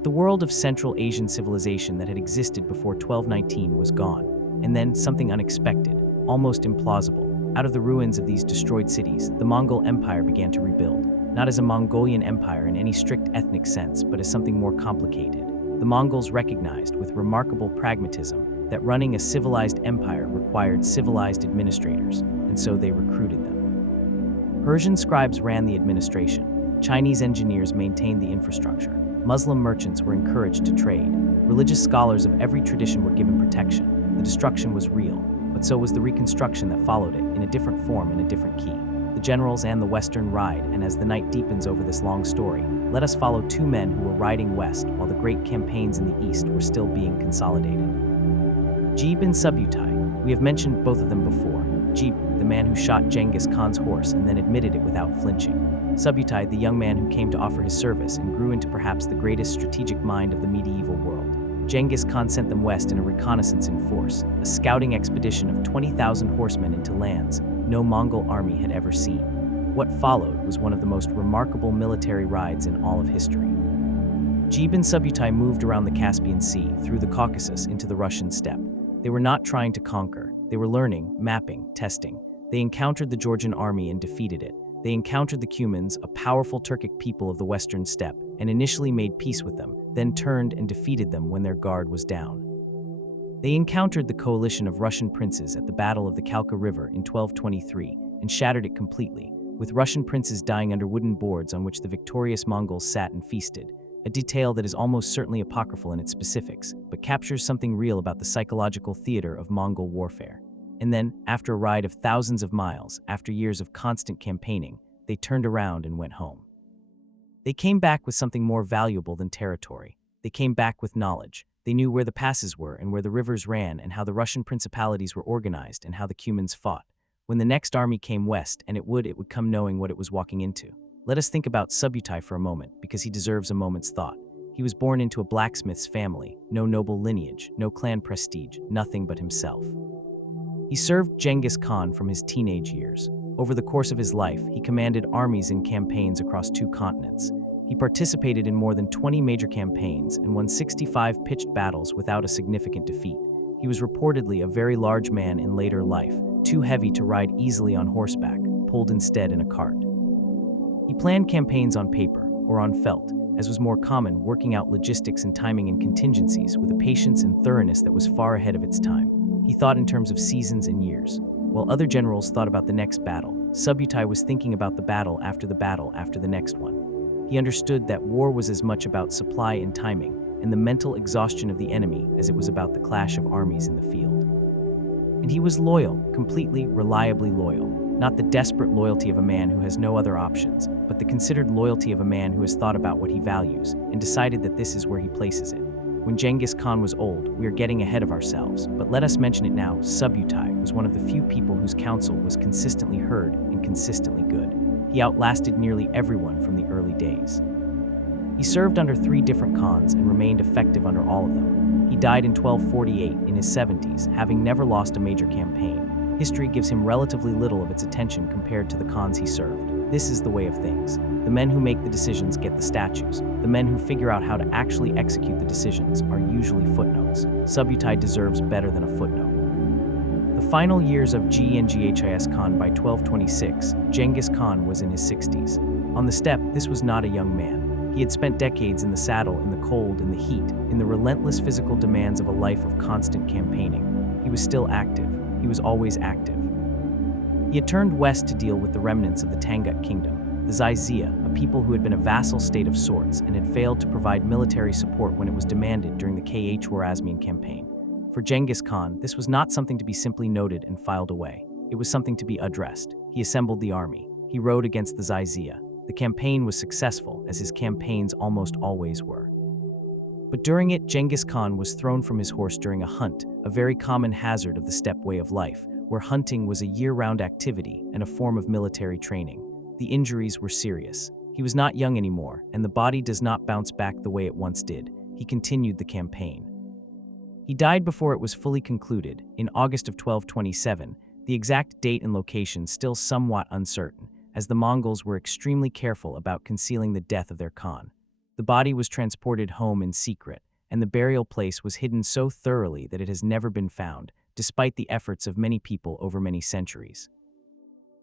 The world of Central Asian civilization that had existed before 1219 was gone, and then something unexpected, almost implausible. Out of the ruins of these destroyed cities, the Mongol Empire began to rebuild, not as a Mongolian empire in any strict ethnic sense, but as something more complicated. The Mongols recognized, with remarkable pragmatism, that running a civilized empire required civilized administrators, and so they recruited them. Persian scribes ran the administration. Chinese engineers maintained the infrastructure. Muslim merchants were encouraged to trade. Religious scholars of every tradition were given protection. The destruction was real, but so was the reconstruction that followed it, in a different form and a different key. The generals and the western ride, and as the night deepens over this long story, let us follow two men who were riding west while the great campaigns in the east were still being consolidated. Geb and Subutai. We have mentioned both of them before. Geb, the man who shot Genghis Khan's horse and then admitted it without flinching. Subutai, the young man who came to offer his service and grew into perhaps the greatest strategic mind of the medieval world. Genghis Khan sent them west in a reconnaissance in force, a scouting expedition of 20,000 horsemen into lands no Mongol army had ever seen. What followed was one of the most remarkable military rides in all of history. Geb and Subutai moved around the Caspian Sea, through the Caucasus into the Russian steppe. They were not trying to conquer. They were learning, mapping, testing. They encountered the Georgian army and defeated it. They encountered the Cumans, a powerful Turkic people of the western steppe, and initially made peace with them, then turned and defeated them when their guard was down. They encountered the coalition of Russian princes at the Battle of the Kalka River in 1223 and shattered it completely, with Russian princes dying under wooden boards on which the victorious Mongols sat and feasted, a detail that is almost certainly apocryphal in its specifics, but captures something real about the psychological theater of Mongol warfare. And then, after a ride of thousands of miles, after years of constant campaigning, they turned around and went home. They came back with something more valuable than territory. They came back with knowledge. They knew where the passes were and where the rivers ran and how the Russian principalities were organized and how the Cumans fought. When the next army came west, and it would come knowing what it was walking into. Let us think about Subutai for a moment, because he deserves a moment's thought. He was born into a blacksmith's family, no noble lineage, no clan prestige, nothing but himself. He served Genghis Khan from his teenage years. Over the course of his life, he commanded armies in campaigns across 2 continents. He participated in more than 20 major campaigns and won 65 pitched battles without a significant defeat. He was reportedly a very large man in later life, too heavy to ride easily on horseback, pulled instead in a cart. He planned campaigns on paper, or on felt, as was more common, working out logistics and timing and contingencies with a patience and thoroughness that was far ahead of its time. He thought in terms of seasons and years. While other generals thought about the next battle, Subutai was thinking about the battle after the next one. He understood that war was as much about supply and timing, and the mental exhaustion of the enemy as it was about the clash of armies in the field. And he was loyal, completely, reliably loyal. Not the desperate loyalty of a man who has no other options, but the considered loyalty of a man who has thought about what he values and decided that this is where he places it. When Genghis Khan was old, we are getting ahead of ourselves, but let us mention it now. Subutai was one of the few people whose counsel was consistently heard and consistently good. He outlasted nearly everyone from the early days. He served under 3 different Khans and remained effective under all of them. He died in 1248 in his 70s, having never lost a major campaign. History gives him relatively little of its attention compared to the Khans he served. This is the way of things. The men who make the decisions get the statues. The men who figure out how to actually execute the decisions are usually footnotes. Subutai deserves better than a footnote. The final years of Genghis Khan by 1226, Genghis Khan was in his 60s. On the steppe, this was not a young man. He had spent decades in the saddle, in the cold, in the heat, in the relentless physical demands of a life of constant campaigning. he was still active. He was always active. He had turned west to deal with the remnants of the Tangut kingdom, the Zaizia, a people who had been a vassal state of sorts and had failed to provide military support when it was demanded during the Khwarezmian campaign. For Genghis Khan, this was not something to be simply noted and filed away. It was something to be addressed. He assembled the army. He rode against the Zaizia. The campaign was successful, as his campaigns almost always were. But during it, Genghis Khan was thrown from his horse during a hunt, a very common hazard of the steppe way of life, where hunting was a year-round activity and a form of military training. The injuries were serious. He was not young anymore, and the body does not bounce back the way it once did. He continued the campaign. He died before it was fully concluded, in August of 1227, the exact date and location still somewhat uncertain, as the Mongols were extremely careful about concealing the death of their Khan. The body was transported home in secret, and the burial place was hidden so thoroughly that it has never been found, despite the efforts of many people over many centuries.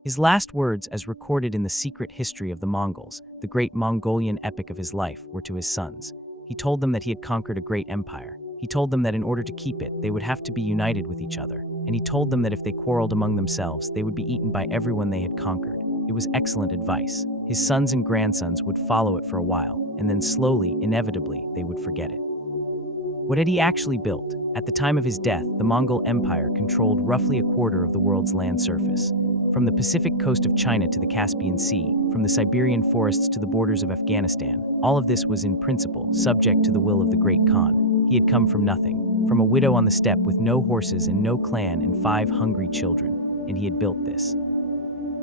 His last words, as recorded in the secret history of the Mongols, the great Mongolian epic of his life, were to his sons. He told them that he had conquered a great empire. He told them that in order to keep it, they would have to be united with each other, and he told them that if they quarreled among themselves, they would be eaten by everyone they had conquered. It was excellent advice. His sons and grandsons would follow it for a while, and then slowly, inevitably, they would forget it. What had he actually built? At the time of his death, the Mongol Empire controlled roughly a quarter of the world's land surface. From the Pacific coast of China to the Caspian Sea, from the Siberian forests to the borders of Afghanistan, all of this was in principle subject to the will of the great Khan. He had come from nothing, from a widow on the steppe with no horses and no clan and 5 hungry children, and he had built this.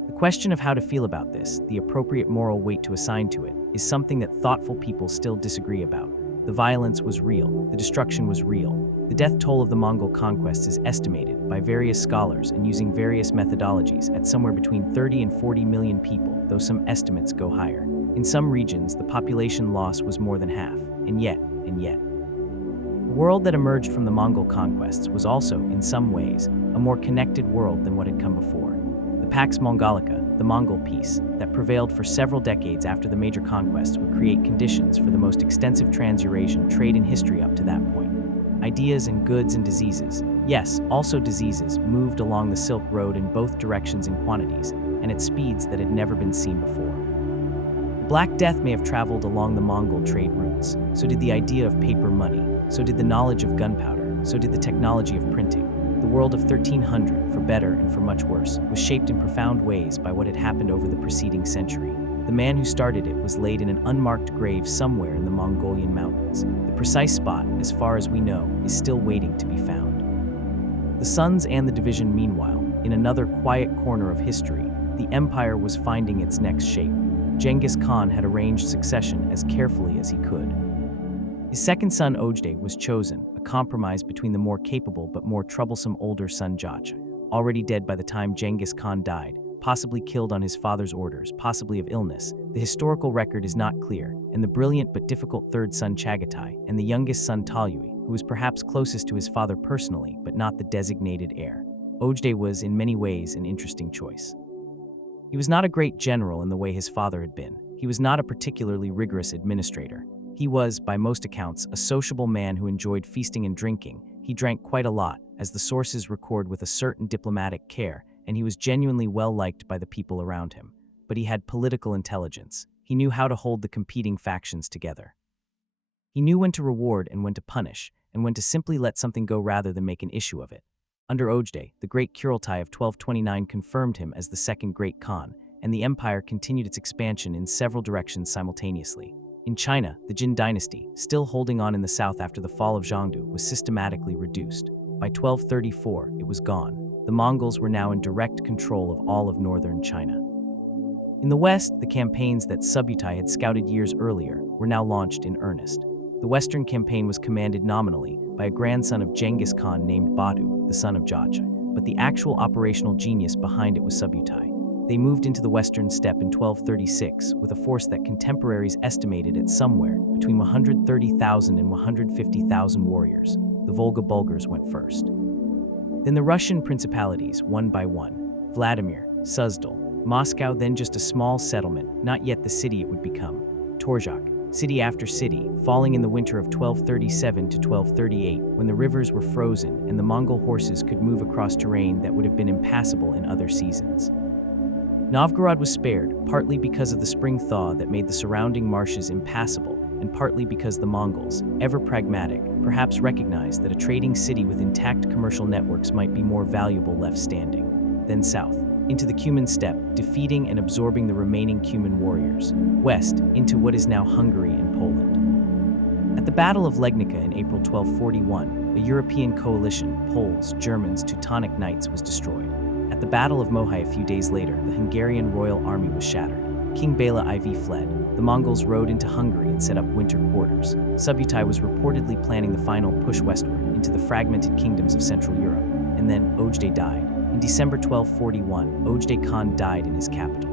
The question of how to feel about this, the appropriate moral weight to assign to it, is something that thoughtful people still disagree about. The violence was real, the destruction was real. The death toll of the Mongol conquests is estimated by various scholars and using various methodologies at somewhere between 30 and 40 million people, though some estimates go higher. In some regions, the population loss was more than half, and yet. The world that emerged from the Mongol conquests was also, in some ways, a more connected world than what had come before. The Pax Mongolica, the Mongol peace, that prevailed for several decades after the major conquests would create conditions for the most extensive trans-Eurasian trade in history up to that point. Ideas and goods and diseases, yes, also diseases, moved along the Silk Road in both directions in quantities, and at speeds that had never been seen before. The Black Death may have traveled along the Mongol trade routes, so did the idea of paper money, so did the knowledge of gunpowder, so did the technology of printing. The world of 1300, for better and for much worse, was shaped in profound ways by what had happened over the preceding century. The man who started it was laid in an unmarked grave somewhere in the Mongolian mountains. The precise spot, as far as we know, is still waiting to be found. The sons and the division, meanwhile, in another quiet corner of history, the empire was finding its next shape. Genghis Khan had arranged succession as carefully as he could. His second son, Ojdai, was chosen, a compromise between the more capable but more troublesome older son Jach, already dead by the time Genghis Khan died, possibly killed on his father's orders, possibly of illness. The historical record is not clear, and the brilliant but difficult third son Chagatai, and the youngest son Talyui, who was perhaps closest to his father personally but not the designated heir. Ojdai was, in many ways, an interesting choice. He was not a great general in the way his father had been. He was not a particularly rigorous administrator. He was, by most accounts, a sociable man who enjoyed feasting and drinking. He drank quite a lot, as the sources record with a certain diplomatic care, and he was genuinely well-liked by the people around him. But he had political intelligence. He knew how to hold the competing factions together. He knew when to reward and when to punish, and when to simply let something go rather than make an issue of it. Under Ojdai, the great Kurultai of 1229 confirmed him as the second great Khan, and the empire continued its expansion in several directions simultaneously. In China, the Jin dynasty, still holding on in the south after the fall of Zhongdu, was systematically reduced. By 1234, it was gone. The Mongols were now in direct control of all of northern China. In the west, the campaigns that Subutai had scouted years earlier were now launched in earnest. The western campaign was commanded nominally by a grandson of Genghis Khan named Badu, the son of Jach, but the actual operational genius behind it was Subutai. They moved into the western steppe in 1236 with a force that contemporaries estimated at somewhere between 130,000 and 150,000 warriors. The Volga Bulgars went first. Then the Russian principalities, one by one. Vladimir, Suzdal, Moscow, then just a small settlement, not yet the city it would become. Torzhok, city after city, falling in the winter of 1237 to 1238 when the rivers were frozen and the Mongol horses could move across terrain that would have been impassable in other seasons. Novgorod was spared, partly because of the spring thaw that made the surrounding marshes impassable, and partly because the Mongols, ever pragmatic, perhaps recognized that a trading city with intact commercial networks might be more valuable left standing. Then south, into the Cuman steppe, defeating and absorbing the remaining Cuman warriors. West, into what is now Hungary and Poland. At the Battle of Legnica in April 1241, a European coalition, Poles, Germans, Teutonic Knights, was destroyed. At the Battle of Mohyj a few days later, the Hungarian royal army was shattered. King Bela IV fled. The Mongols rode into Hungary and set up winter quarters. Subutai was reportedly planning the final push westward into the fragmented kingdoms of Central Europe. And then Ojdai died. In December 1241, Ojdai Khan died in his capital.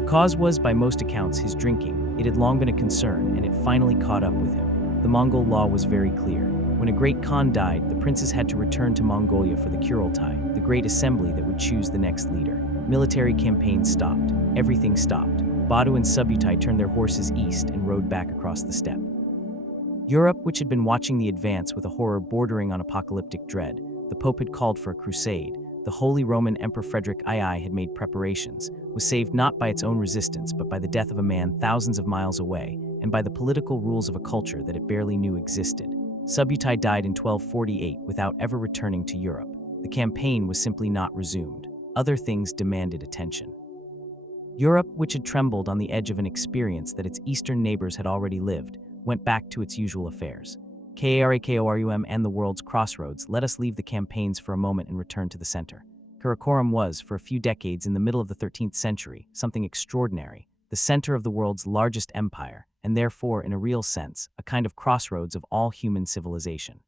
The cause was, by most accounts, his drinking. It had long been a concern, and it finally caught up with him. The Mongol law was very clear. When a great Khan died, the princes had to return to Mongolia for the Kurultai, the great assembly that would choose the next leader. Military campaigns stopped. Everything stopped. Badu and Subutai turned their horses east and rode back across the steppe. Europe, which had been watching the advance with a horror bordering on apocalyptic dread, the Pope had called for a crusade, the Holy Roman Emperor Frederick II had made preparations, was saved not by its own resistance but by the death of a man thousands of miles away, and by the political rules of a culture that it barely knew existed. Subutai died in 1248 without ever returning to Europe. The campaign was simply not resumed. Other things demanded attention. Europe, which had trembled on the edge of an experience that its eastern neighbors had already lived, went back to its usual affairs. Karakorum and the world's crossroads, let us leave the campaigns for a moment and return to the center. Karakorum was, for a few decades in the middle of the 13th century, something extraordinary, the center of the world's largest empire, and therefore, in a real sense, a kind of crossroads of all human civilization.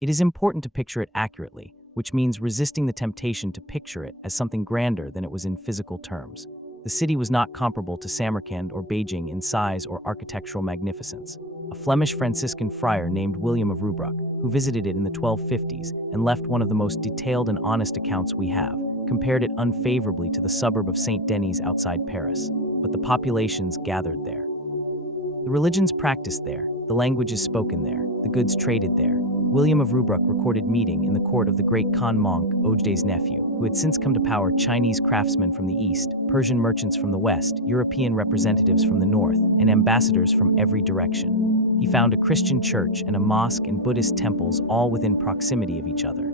It is important to picture it accurately, which means resisting the temptation to picture it as something grander than it was in physical terms. The city was not comparable to Samarkand or Beijing in size or architectural magnificence. A Flemish Franciscan friar named William of Rubruck, who visited it in the 1250s and left one of the most detailed and honest accounts we have, compared it unfavorably to the suburb of Saint Denis outside Paris. But the populations gathered there. The religions practiced there, the languages spoken there, the goods traded there. William of Rubruck recorded meeting in the court of the great Khan monk, Ojdai's nephew, who had since come to power, Chinese craftsmen from the east, Persian merchants from the west, European representatives from the north, and ambassadors from every direction. He found a Christian church and a mosque and Buddhist temples all within proximity of each other.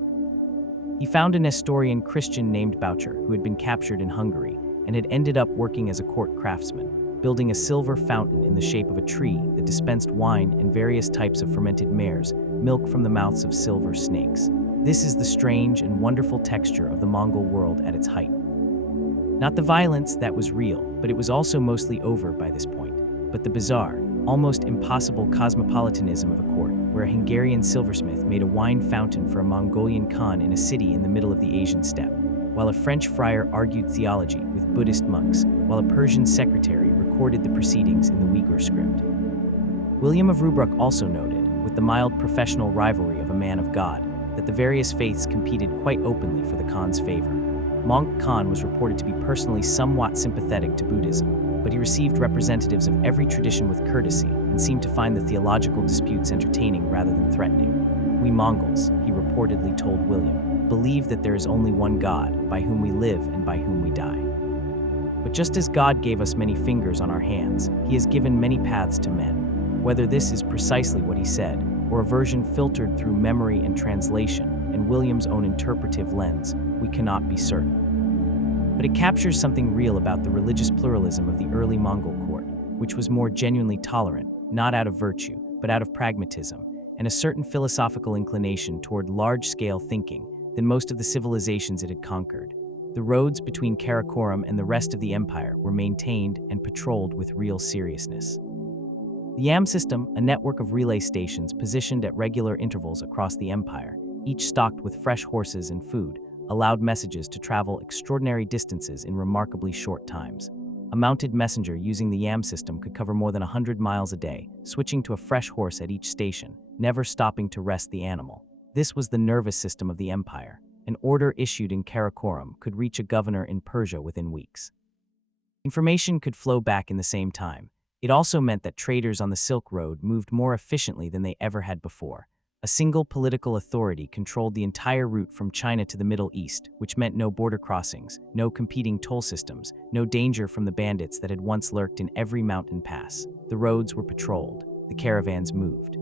He found a Nestorian Christian named Boucher, who had been captured in Hungary and had ended up working as a court craftsman, building a silver fountain in the shape of a tree that dispensed wine and various types of fermented mares, milk from the mouths of silver snakes. This is the strange and wonderful texture of the Mongol world at its height. Not the violence that was real, but it was also mostly over by this point, but the bizarre, almost impossible cosmopolitanism of a court where a Hungarian silversmith made a wine fountain for a Mongolian Khan in a city in the middle of the Asian steppe, while a French friar argued theology with Buddhist monks, while a Persian secretary recorded the proceedings in the Uyghur script. William of Rubruck also noted, with the mild professional rivalry of a man of God, that the various faiths competed quite openly for the Khan's favor. Monk Khan was reported to be personally somewhat sympathetic to Buddhism, but he received representatives of every tradition with courtesy and seemed to find the theological disputes entertaining rather than threatening. We Mongols, he reportedly told William, believe that there is only one God, by whom we live and by whom we die. But just as God gave us many fingers on our hands, he has given many paths to men. Whether this is precisely what he said, or a version filtered through memory and translation, and William's own interpretive lens, we cannot be certain. But it captures something real about the religious pluralism of the early Mongol court, which was more genuinely tolerant, not out of virtue, but out of pragmatism, and a certain philosophical inclination toward large-scale thinking than most of the civilizations it had conquered. The roads between Karakorum and the rest of the empire were maintained and patrolled with real seriousness. The YAM system, a network of relay stations positioned at regular intervals across the empire, each stocked with fresh horses and food, allowed messages to travel extraordinary distances in remarkably short times. A mounted messenger using the YAM system could cover more than 100 miles a day, switching to a fresh horse at each station, never stopping to rest the animal. This was the nervous system of the empire. An order issued in Karakorum could reach a governor in Persia within weeks. Information could flow back in the same time. It also meant that traders on the Silk Road moved more efficiently than they ever had before. A single political authority controlled the entire route from China to the Middle East, which meant no border crossings, no competing toll systems, no danger from the bandits that had once lurked in every mountain pass. The roads were patrolled, the caravans moved.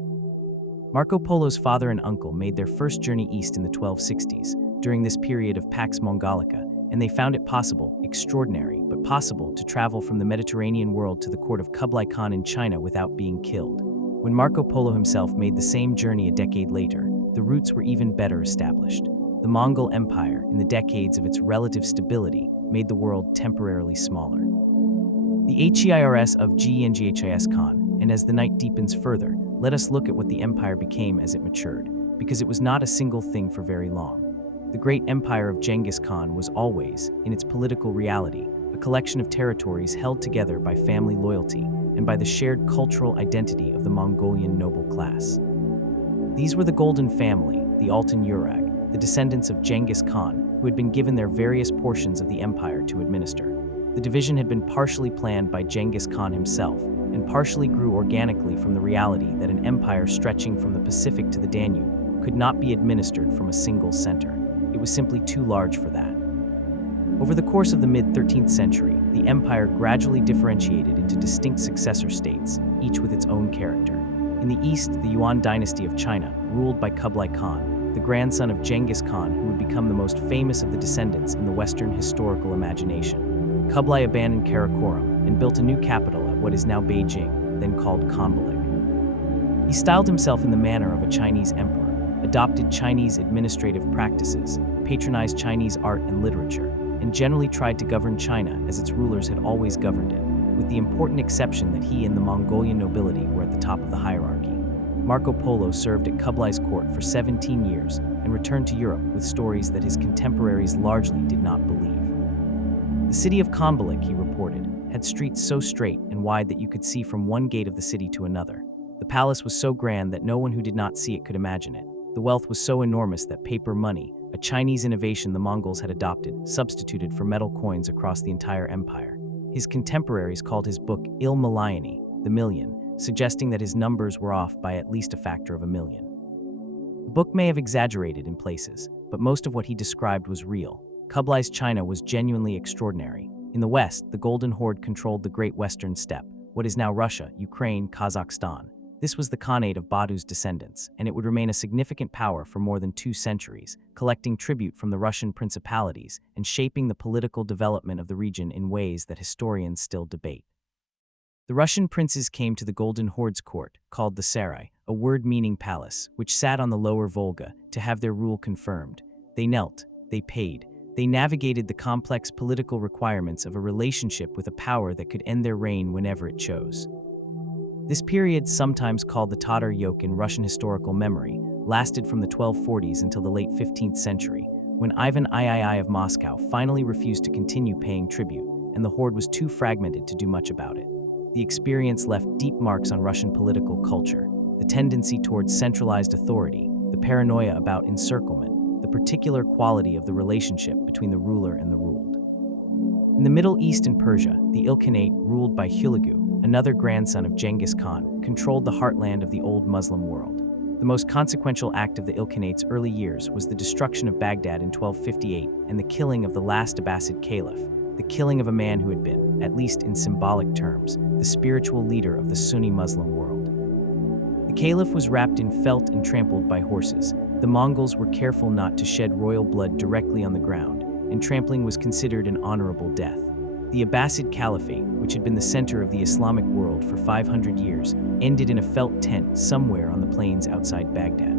Marco Polo's father and uncle made their first journey east in the 1260s, during this period of Pax Mongolica, and they found it possible, extraordinary, but possible, to travel from the Mediterranean world to the court of Kublai Khan in China without being killed. When Marco Polo himself made the same journey a decade later, the routes were even better established. The Mongol Empire, in the decades of its relative stability, made the world temporarily smaller. The Heirs of Genghis Khan, and as the night deepens further, let us look at what the empire became as it matured, because it was not a single thing for very long. The great empire of Genghis Khan was always, in its political reality, a collection of territories held together by family loyalty and by the shared cultural identity of the Mongolian noble class. These were the Golden Family, the Altan Urag, the descendants of Genghis Khan, who had been given their various portions of the empire to administer. The division had been partially planned by Genghis Khan himself, and partially grew organically from the reality that an empire stretching from the Pacific to the Danube could not be administered from a single center. It was simply too large for that. Over the course of the mid-13th century, the empire gradually differentiated into distinct successor states, each with its own character. In the east, the Yuan dynasty of China, ruled by Kublai Khan, the grandson of Genghis Khan, who would become the most famous of the descendants in the Western historical imagination. Kublai abandoned Karakoram and built a new capital at what is now Beijing, then called Khanbalik. He styled himself in the manner of a Chinese emperor, adopted Chinese administrative practices, patronized Chinese art and literature, and generally tried to govern China as its rulers had always governed it, with the important exception that he and the Mongolian nobility were at the top of the hierarchy. Marco Polo served at Kublai's court for 17 years and returned to Europe with stories that his contemporaries largely did not believe. The city of Khanbalik, he reported, had streets so straight and wide that you could see from one gate of the city to another. The palace was so grand that no one who did not see it could imagine it. The wealth was so enormous that paper money, a Chinese innovation the Mongols had adopted, substituted for metal coins across the entire empire. His contemporaries called his book Il Milioni, the million, suggesting that his numbers were off by at least a factor of 1,000,000. The book may have exaggerated in places, but most of what he described was real. Kublai's China was genuinely extraordinary. In the west, the Golden Horde controlled the Great Western Steppe, what is now Russia, Ukraine, Kazakhstan. This was the Khanate of Badu's descendants, and it would remain a significant power for more than 2 centuries, collecting tribute from the Russian principalities and shaping the political development of the region in ways that historians still debate. The Russian princes came to the Golden Horde's court, called the Sarai, a word meaning palace, which sat on the lower Volga, to have their rule confirmed. They knelt, they paid, they navigated the complex political requirements of a relationship with a power that could end their reign whenever it chose. This period, sometimes called the Tatar yoke in Russian historical memory, lasted from the 1240s until the late 15th century, when Ivan III of Moscow finally refused to continue paying tribute, and the horde was too fragmented to do much about it. The experience left deep marks on Russian political culture: the tendency towards centralized authority, the paranoia about encirclement, the particular quality of the relationship between the ruler and the ruled. In the Middle East and Persia, the Ilkhanate, ruled by Hulagu, another grandson of Genghis Khan, controlled the heartland of the old Muslim world. The most consequential act of the Ilkhanate's early years was the destruction of Baghdad in 1258 and the killing of the last Abbasid caliph, the killing of a man who had been, at least in symbolic terms, the spiritual leader of the Sunni Muslim world. The caliph was wrapped in felt and trampled by horses. The Mongols were careful not to shed royal blood directly on the ground, and trampling was considered an honorable death. The Abbasid Caliphate, which had been the center of the Islamic world for 500 years, ended in a felt tent somewhere on the plains outside Baghdad.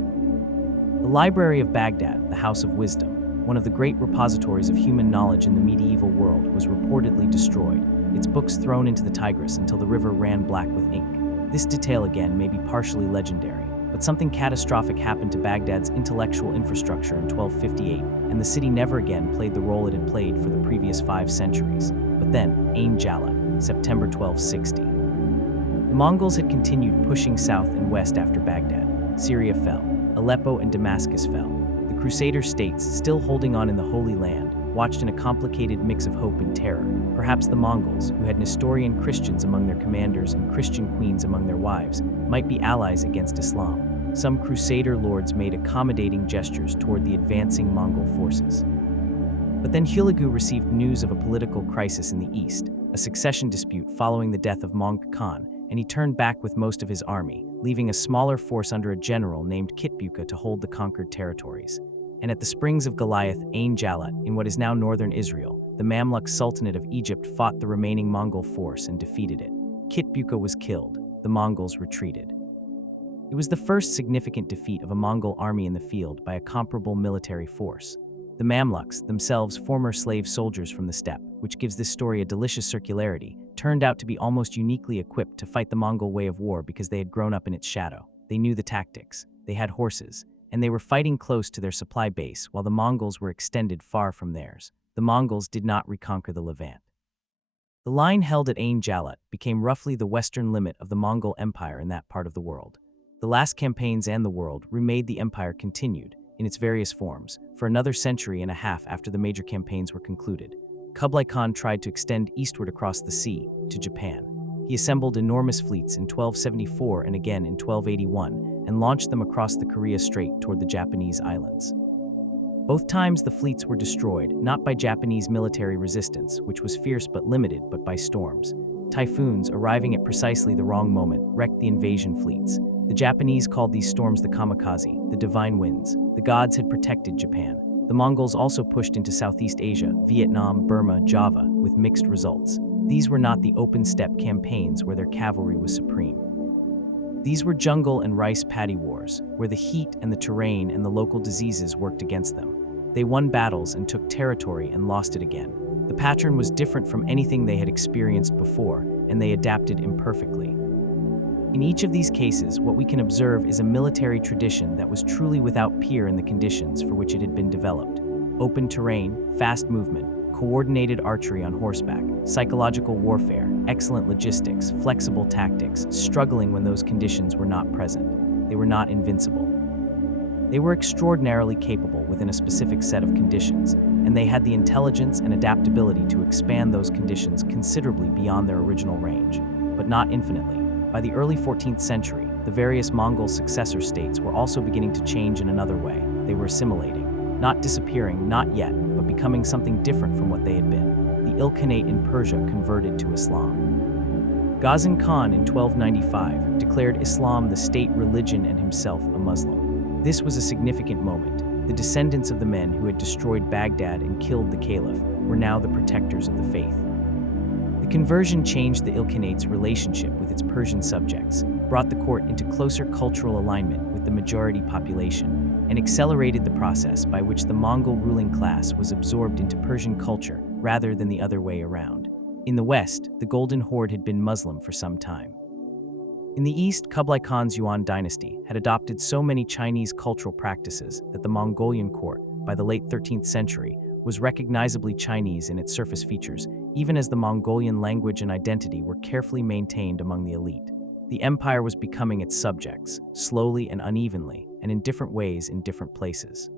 The Library of Baghdad, the House of Wisdom, one of the great repositories of human knowledge in the medieval world, was reportedly destroyed, its books thrown into the Tigris until the river ran black with ink. This detail again may be partially legendary, but something catastrophic happened to Baghdad's intellectual infrastructure in 1258, and the city never again played the role it had played for the previous 5 centuries. But then, Ain Jala, September 1260. The Mongols had continued pushing south and west after Baghdad. Syria fell. Aleppo and Damascus fell. The Crusader states, still holding on in the Holy Land, watched in a complicated mix of hope and terror. Perhaps the Mongols, who had Nestorian Christians among their commanders and Christian queens among their wives, might be allies against Islam. Some crusader lords made accommodating gestures toward the advancing Mongol forces. But then Hulagu received news of a political crisis in the east, a succession dispute following the death of Mongol Khan, and he turned back with most of his army, leaving a smaller force under a general named Kitbuka to hold the conquered territories. And at the springs of Goliath, Ain Jalut, in what is now northern Israel, the Mamluk Sultanate of Egypt fought the remaining Mongol force and defeated it. Kitbuka was killed. The Mongols retreated. It was the first significant defeat of a Mongol army in the field by a comparable military force. The Mamluks, themselves former slave soldiers from the steppe, which gives this story a delicious circularity, turned out to be almost uniquely equipped to fight the Mongol way of war because they had grown up in its shadow. They knew the tactics, they had horses, and they were fighting close to their supply base while the Mongols were extended far from theirs. The Mongols did not reconquer the Levant. The line held at Ain Jalut became roughly the western limit of the Mongol Empire in that part of the world. The last campaigns and the world remade the empire continued, in its various forms, for another century and a half after the major campaigns were concluded. Kublai Khan tried to extend eastward across the sea, to Japan. He assembled enormous fleets in 1274 and again in 1281, and launched them across the Korea Strait toward the Japanese islands. Both times the fleets were destroyed, not by Japanese military resistance, which was fierce but limited, but by storms. Typhoons, arriving at precisely the wrong moment, wrecked the invasion fleets. The Japanese called these storms the kamikaze, the divine winds. The gods had protected Japan. The Mongols also pushed into Southeast Asia, Vietnam, Burma, Java, with mixed results. These were not the open steppe campaigns where their cavalry was supreme. These were jungle and rice paddy wars, where the heat and the terrain and the local diseases worked against them. They won battles and took territory and lost it again. The pattern was different from anything they had experienced before, and they adapted imperfectly. In each of these cases, what we can observe is a military tradition that was truly without peer in the conditions for which it had been developed. Open terrain, fast movement, coordinated archery on horseback, psychological warfare, excellent logistics, flexible tactics, struggling when those conditions were not present. They were not invincible. They were extraordinarily capable within a specific set of conditions, and they had the intelligence and adaptability to expand those conditions considerably beyond their original range, but not infinitely. By the early 14th century, the various Mongol successor states were also beginning to change in another way. They were assimilating, not disappearing, not yet, but becoming something different from what they had been. The Ilkhanate in Persia converted to Islam. Ghazan Khan in 1295 declared Islam the state religion and himself a Muslim. This was a significant moment. The descendants of the men who had destroyed Baghdad and killed the caliph were now the protectors of the faith. The conversion changed the Ilkhanate's relationship with its Persian subjects, brought the court into closer cultural alignment with the majority population, and accelerated the process by which the Mongol ruling class was absorbed into Persian culture rather than the other way around. In the West, the Golden Horde had been Muslim for some time. In the East, Kublai Khan's Yuan dynasty had adopted so many Chinese cultural practices that the Mongolian court, by the late 13th century, was recognizably Chinese in its surface features, even as the Mongolian language and identity were carefully maintained among the elite. The empire was becoming its subjects, slowly and unevenly, and in different ways in different places.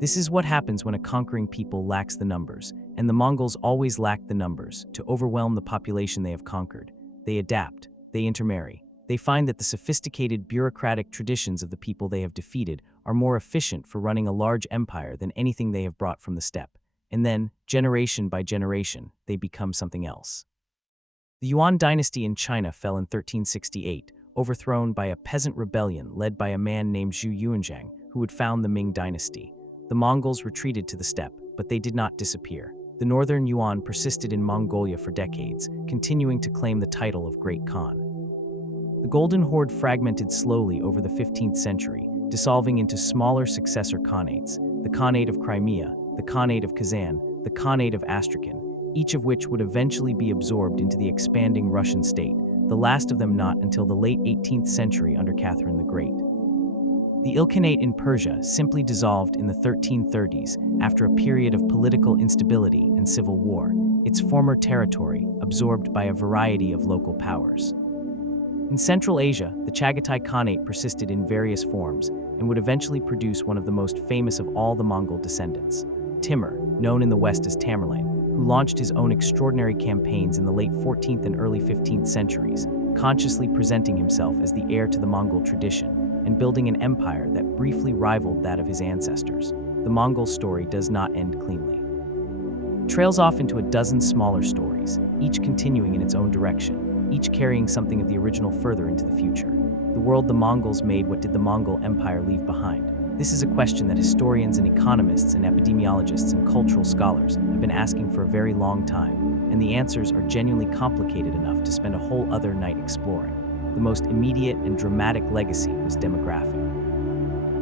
This is what happens when a conquering people lacks the numbers, and the Mongols always lacked the numbers, to overwhelm the population they have conquered. They adapt, they intermarry. They find that the sophisticated bureaucratic traditions of the people they have defeated are more efficient for running a large empire than anything they have brought from the steppe. And then, generation by generation, they become something else. The Yuan dynasty in China fell in 1368, overthrown by a peasant rebellion led by a man named Zhu Yuanzhang, who would found the Ming dynasty. The Mongols retreated to the steppe, but they did not disappear. The northern Yuan persisted in Mongolia for decades, continuing to claim the title of Great Khan. The Golden Horde fragmented slowly over the 15th century, dissolving into smaller successor khanates, the Khanate of Crimea, the Khanate of Kazan, the Khanate of Astrakhan, each of which would eventually be absorbed into the expanding Russian state, the last of them not until the late 18th century under Catherine the Great. The Ilkhanate in Persia simply dissolved in the 1330s after a period of political instability and civil war, its former territory absorbed by a variety of local powers. In Central Asia, the Chagatai Khanate persisted in various forms and would eventually produce one of the most famous of all the Mongol descendants. Timur, known in the West as Tamerlane, who launched his own extraordinary campaigns in the late 14th and early 15th centuries, consciously presenting himself as the heir to the Mongol tradition and building an empire that briefly rivaled that of his ancestors. The Mongol story does not end cleanly. It trails off into a dozen smaller stories, each continuing in its own direction, each carrying something of the original further into the future. The world the Mongols made, what did the Mongol Empire leave behind? This is a question that historians and economists and epidemiologists and cultural scholars have been asking for a very long time, and the answers are genuinely complicated enough to spend a whole other night exploring. The most immediate and dramatic legacy was demographic.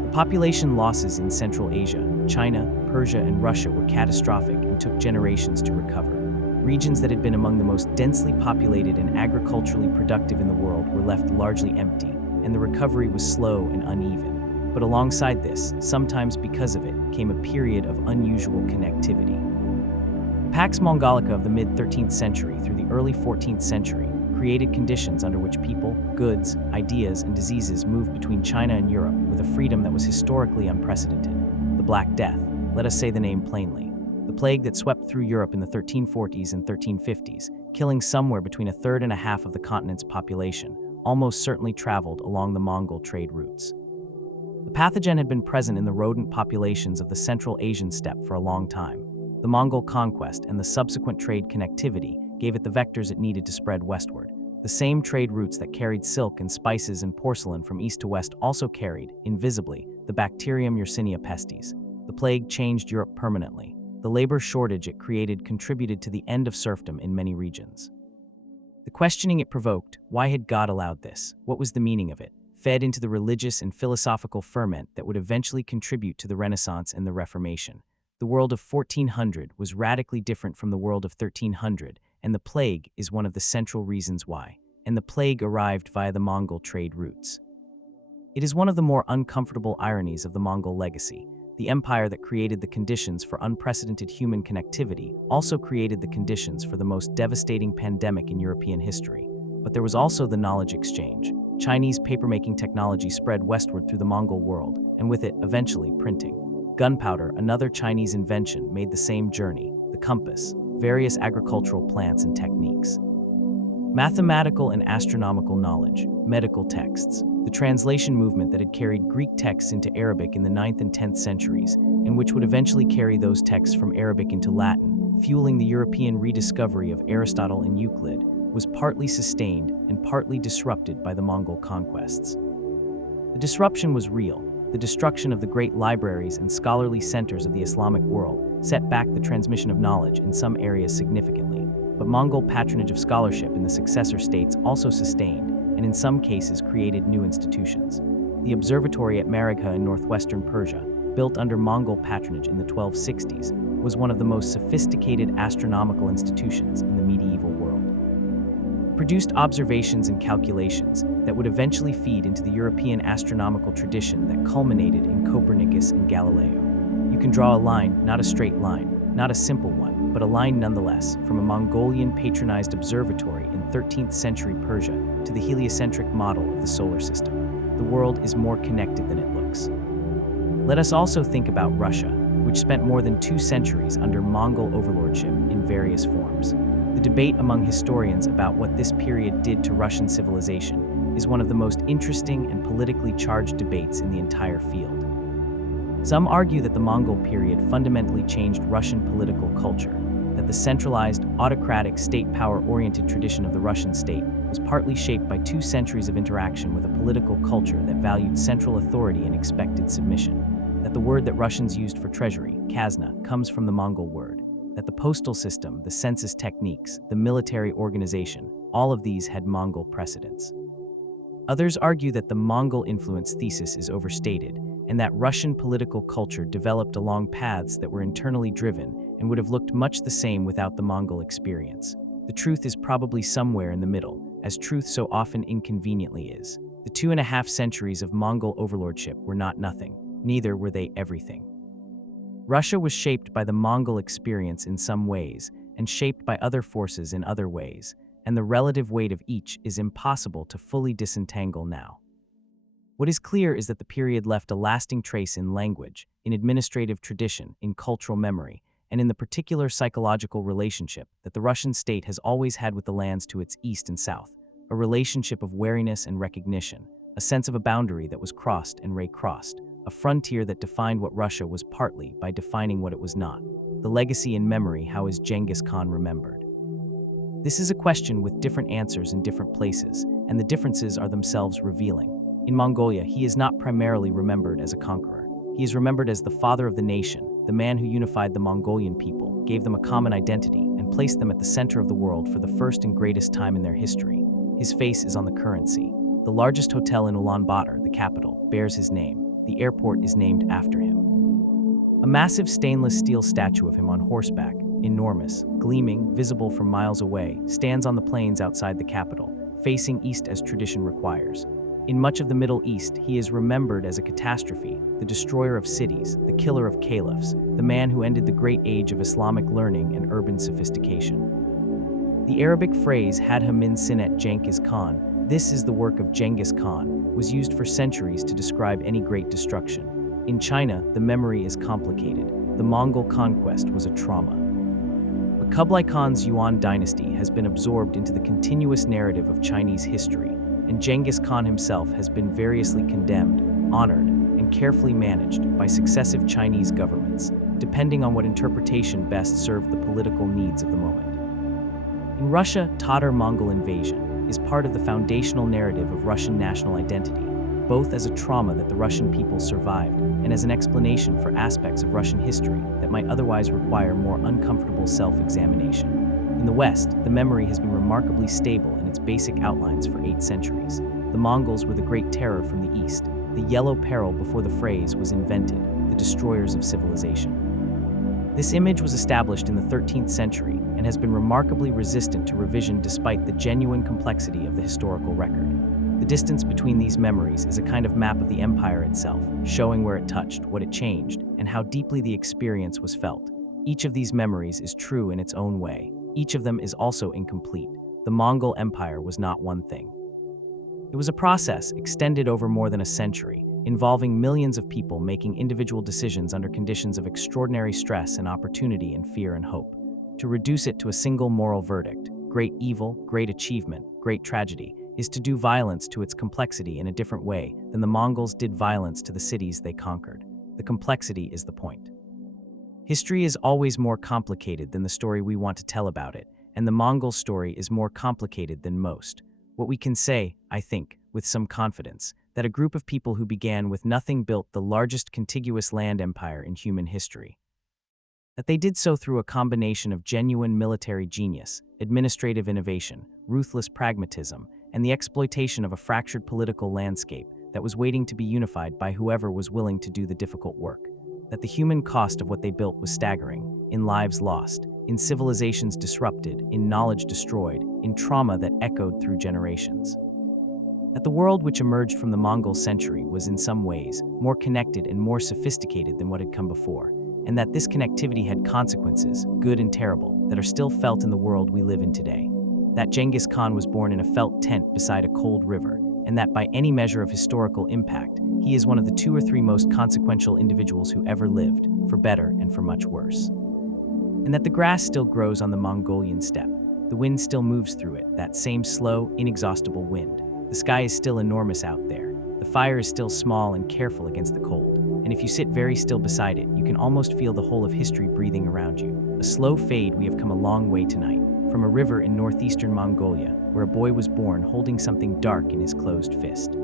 The population losses in Central Asia, China, Persia, and Russia were catastrophic and took generations to recover. Regions that had been among the most densely populated and agriculturally productive in the world were left largely empty, and the recovery was slow and uneven. But alongside this, sometimes because of it, came a period of unusual connectivity. The Pax Mongolica of the mid-13th century through the early 14th century created conditions under which people, goods, ideas, and diseases moved between China and Europe with a freedom that was historically unprecedented. The Black Death, let us say the name plainly, the plague that swept through Europe in the 1340s and 1350s, killing somewhere between a third and a half of the continent's population, almost certainly traveled along the Mongol trade routes. The pathogen had been present in the rodent populations of the Central Asian steppe for a long time. The Mongol conquest and the subsequent trade connectivity gave it the vectors it needed to spread westward. The same trade routes that carried silk and spices and porcelain from east to west also carried, invisibly, the bacterium Yersinia pestis. The plague changed Europe permanently. The labor shortage it created contributed to the end of serfdom in many regions. The questioning it provoked, why had God allowed this? What was the meaning of it? Fed into the religious and philosophical ferment that would eventually contribute to the Renaissance and the Reformation. The world of 1400 was radically different from the world of 1300, and the plague is one of the central reasons why. And the plague arrived via the Mongol trade routes. It is one of the more uncomfortable ironies of the Mongol legacy. The empire that created the conditions for unprecedented human connectivity also created the conditions for the most devastating pandemic in European history. But there was also the knowledge exchange. Chinese papermaking technology spread westward through the Mongol world, and with it, eventually, printing. Gunpowder, another Chinese invention, made the same journey. The compass, various agricultural plants and techniques. Mathematical and astronomical knowledge, medical texts, the translation movement that had carried Greek texts into Arabic in the 9th and 10th centuries, and which would eventually carry those texts from Arabic into Latin, fueling the European rediscovery of Aristotle and Euclid, was partly sustained and partly disrupted by the Mongol conquests. The disruption was real. The destruction of the great libraries and scholarly centers of the Islamic world set back the transmission of knowledge in some areas significantly, but Mongol patronage of scholarship in the successor states also sustained, and in some cases created new institutions. The observatory at Maragha in northwestern Persia, built under Mongol patronage in the 1260s, was one of the most sophisticated astronomical institutions in the medieval world. It produced observations and calculations that would eventually feed into the European astronomical tradition that culminated in Copernicus and Galileo. You can draw a line, not a straight line, not a simple one, but a line nonetheless, from a Mongolian patronized observatory in 13th century Persia to the heliocentric model of the solar system. The world is more connected than it looks. Let us also think about Russia, which spent more than 2 centuries under Mongol overlordship in various forms. The debate among historians about what this period did to Russian civilization is one of the most interesting and politically charged debates in the entire field. Some argue that the Mongol period fundamentally changed Russian political culture, that the centralized, autocratic, state power-oriented tradition of the Russian state was partly shaped by 2 centuries of interaction with a political culture that valued central authority and expected submission, that the word that Russians used for treasury, kazna, comes from the Mongol word, that the postal system, the census techniques, the military organization, all of these had Mongol precedents. Others argue that the Mongol influence thesis is overstated, and that Russian political culture developed along paths that were internally driven and would have looked much the same without the Mongol experience. The truth is probably somewhere in the middle, as truth so often inconveniently is. The 2.5 centuries of Mongol overlordship were not nothing, neither were they everything. Russia was shaped by the Mongol experience in some ways, and shaped by other forces in other ways, and the relative weight of each is impossible to fully disentangle now. What is clear is that the period left a lasting trace in language, in administrative tradition, in cultural memory, and in the particular psychological relationship that the Russian state has always had with the lands to its east and south, a relationship of wariness and recognition, a sense of a boundary that was crossed and recrossed, a frontier that defined what Russia was partly by defining what it was not. The legacy in memory, how is Genghis Khan remembered? This is a question with different answers in different places, and the differences are themselves revealing. In Mongolia, he is not primarily remembered as a conqueror. He is remembered as the father of the nation, the man who unified the Mongolian people, gave them a common identity, and placed them at the center of the world for the first and greatest time in their history. His face is on the currency. The largest hotel in Ulaanbaatar, the capital, bears his name. The airport is named after him. A massive stainless steel statue of him on horseback, enormous, gleaming, visible from miles away, stands on the plains outside the capital, facing east as tradition requires. In much of the Middle East, he is remembered as a catastrophe, the destroyer of cities, the killer of caliphs, the man who ended the great age of Islamic learning and urban sophistication. The Arabic phrase "Hadha min sinet Genghis Khan," this is the work of Genghis Khan, was used for centuries to describe any great destruction. In China, the memory is complicated. The Mongol conquest was a trauma. But Kublai Khan's Yuan dynasty has been absorbed into the continuous narrative of Chinese history, and Genghis Khan himself has been variously condemned, honored, and carefully managed by successive Chinese governments, depending on what interpretation best served the political needs of the moment. In Russia, Tatar-Mongol invasion is part of the foundational narrative of Russian national identity, both as a trauma that the Russian people survived and as an explanation for aspects of Russian history that might otherwise require more uncomfortable self-examination. In the West, the memory has been remarkably stable in its basic outlines for 8 centuries. The Mongols were the great terror from the East, the yellow peril before the phrase was invented, the destroyers of civilization. This image was established in the 13th century and has been remarkably resistant to revision despite the genuine complexity of the historical record. The distance between these memories is a kind of map of the empire itself, showing where it touched, what it changed, and how deeply the experience was felt. Each of these memories is true in its own way. Each of them is also incomplete. The Mongol Empire was not one thing. It was a process extended over more than a century, involving millions of people making individual decisions under conditions of extraordinary stress and opportunity and fear and hope. To reduce it to a single moral verdict, great evil, great achievement, great tragedy, is to do violence to its complexity in a different way than the Mongols did violence to the cities they conquered. The complexity is the point. History is always more complicated than the story we want to tell about it, and the Mongol story is more complicated than most. What we can say, I think, with some confidence, that a group of people who began with nothing built the largest contiguous land empire in human history. That they did so through a combination of genuine military genius, administrative innovation, ruthless pragmatism, and the exploitation of a fractured political landscape that was waiting to be unified by whoever was willing to do the difficult work. That the human cost of what they built was staggering, in lives lost, in civilizations disrupted, in knowledge destroyed, in trauma that echoed through generations. That the world which emerged from the Mongol century was in some ways more connected and more sophisticated than what had come before, and that this connectivity had consequences, good and terrible, that are still felt in the world we live in today. That Genghis Khan was born in a felt tent beside a cold river, and that by any measure of historical impact, he is one of the 2 or 3 most consequential individuals who ever lived, for better and for much worse. And that the grass still grows on the Mongolian steppe, the wind still moves through it, that same slow, inexhaustible wind. The sky is still enormous out there, the fire is still small and careful against the cold, and if you sit very still beside it, you can almost feel the whole of history breathing around you. A slow fade. We have come a long way tonight, from a river in northeastern Mongolia, where a boy was born holding something dark in his closed fist.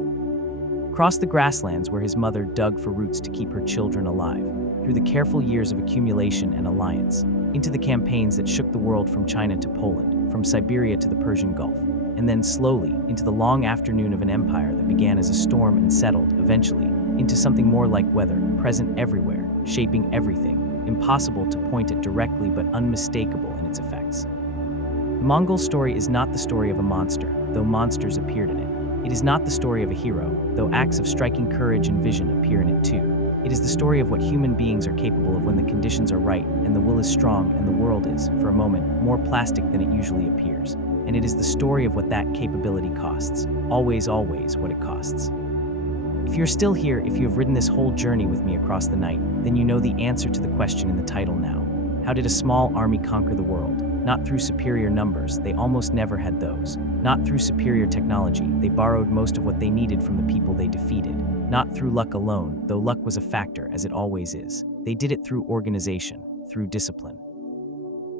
Across the grasslands where his mother dug for roots to keep her children alive, through the careful years of accumulation and alliance, into the campaigns that shook the world from China to Poland, from Siberia to the Persian Gulf, and then slowly into the long afternoon of an empire that began as a storm and settled, eventually, into something more like weather, present everywhere, shaping everything, impossible to point at directly but unmistakable in its effects. The Mongol story is not the story of a monster, though monsters appeared in it. It is not the story of a hero, though acts of striking courage and vision appear in it too. It is the story of what human beings are capable of when the conditions are right and the will is strong and the world is, for a moment, more plastic than it usually appears. And it is the story of what that capability costs. Always, always what it costs. If you're still here, if you have ridden this whole journey with me across the night, then you know the answer to the question in the title now. How did a small army conquer the world? Not through superior numbers, they almost never had those. Not through superior technology, they borrowed most of what they needed from the people they defeated. Not through luck alone, though luck was a factor, as it always is. They did it through organization, through discipline.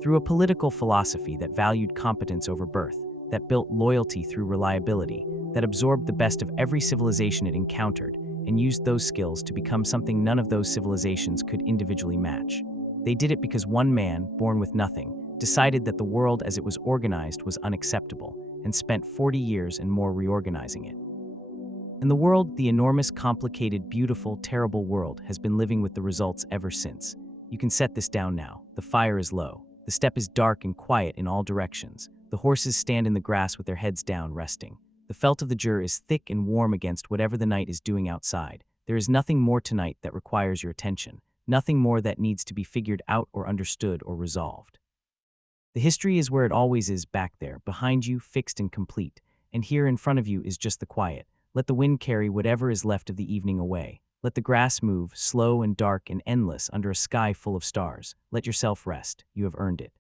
Through a political philosophy that valued competence over birth, that built loyalty through reliability, that absorbed the best of every civilization it encountered, and used those skills to become something none of those civilizations could individually match. They did it because one man, born with nothing, decided that the world as it was organized was unacceptable, and spent 40 years and more reorganizing it. And the world, the enormous, complicated, beautiful, terrible world, has been living with the results ever since. You can set this down now. The fire is low. The steppe is dark and quiet in all directions. The horses stand in the grass with their heads down, resting. The felt of the jur is thick and warm against whatever the night is doing outside. There is nothing more tonight that requires your attention, nothing more that needs to be figured out or understood or resolved. The history is where it always is, back there, behind you, fixed and complete, and here in front of you is just the quiet. Let the wind carry whatever is left of the evening away. Let the grass move, slow and dark and endless under a sky full of stars. Let yourself rest. You have earned it.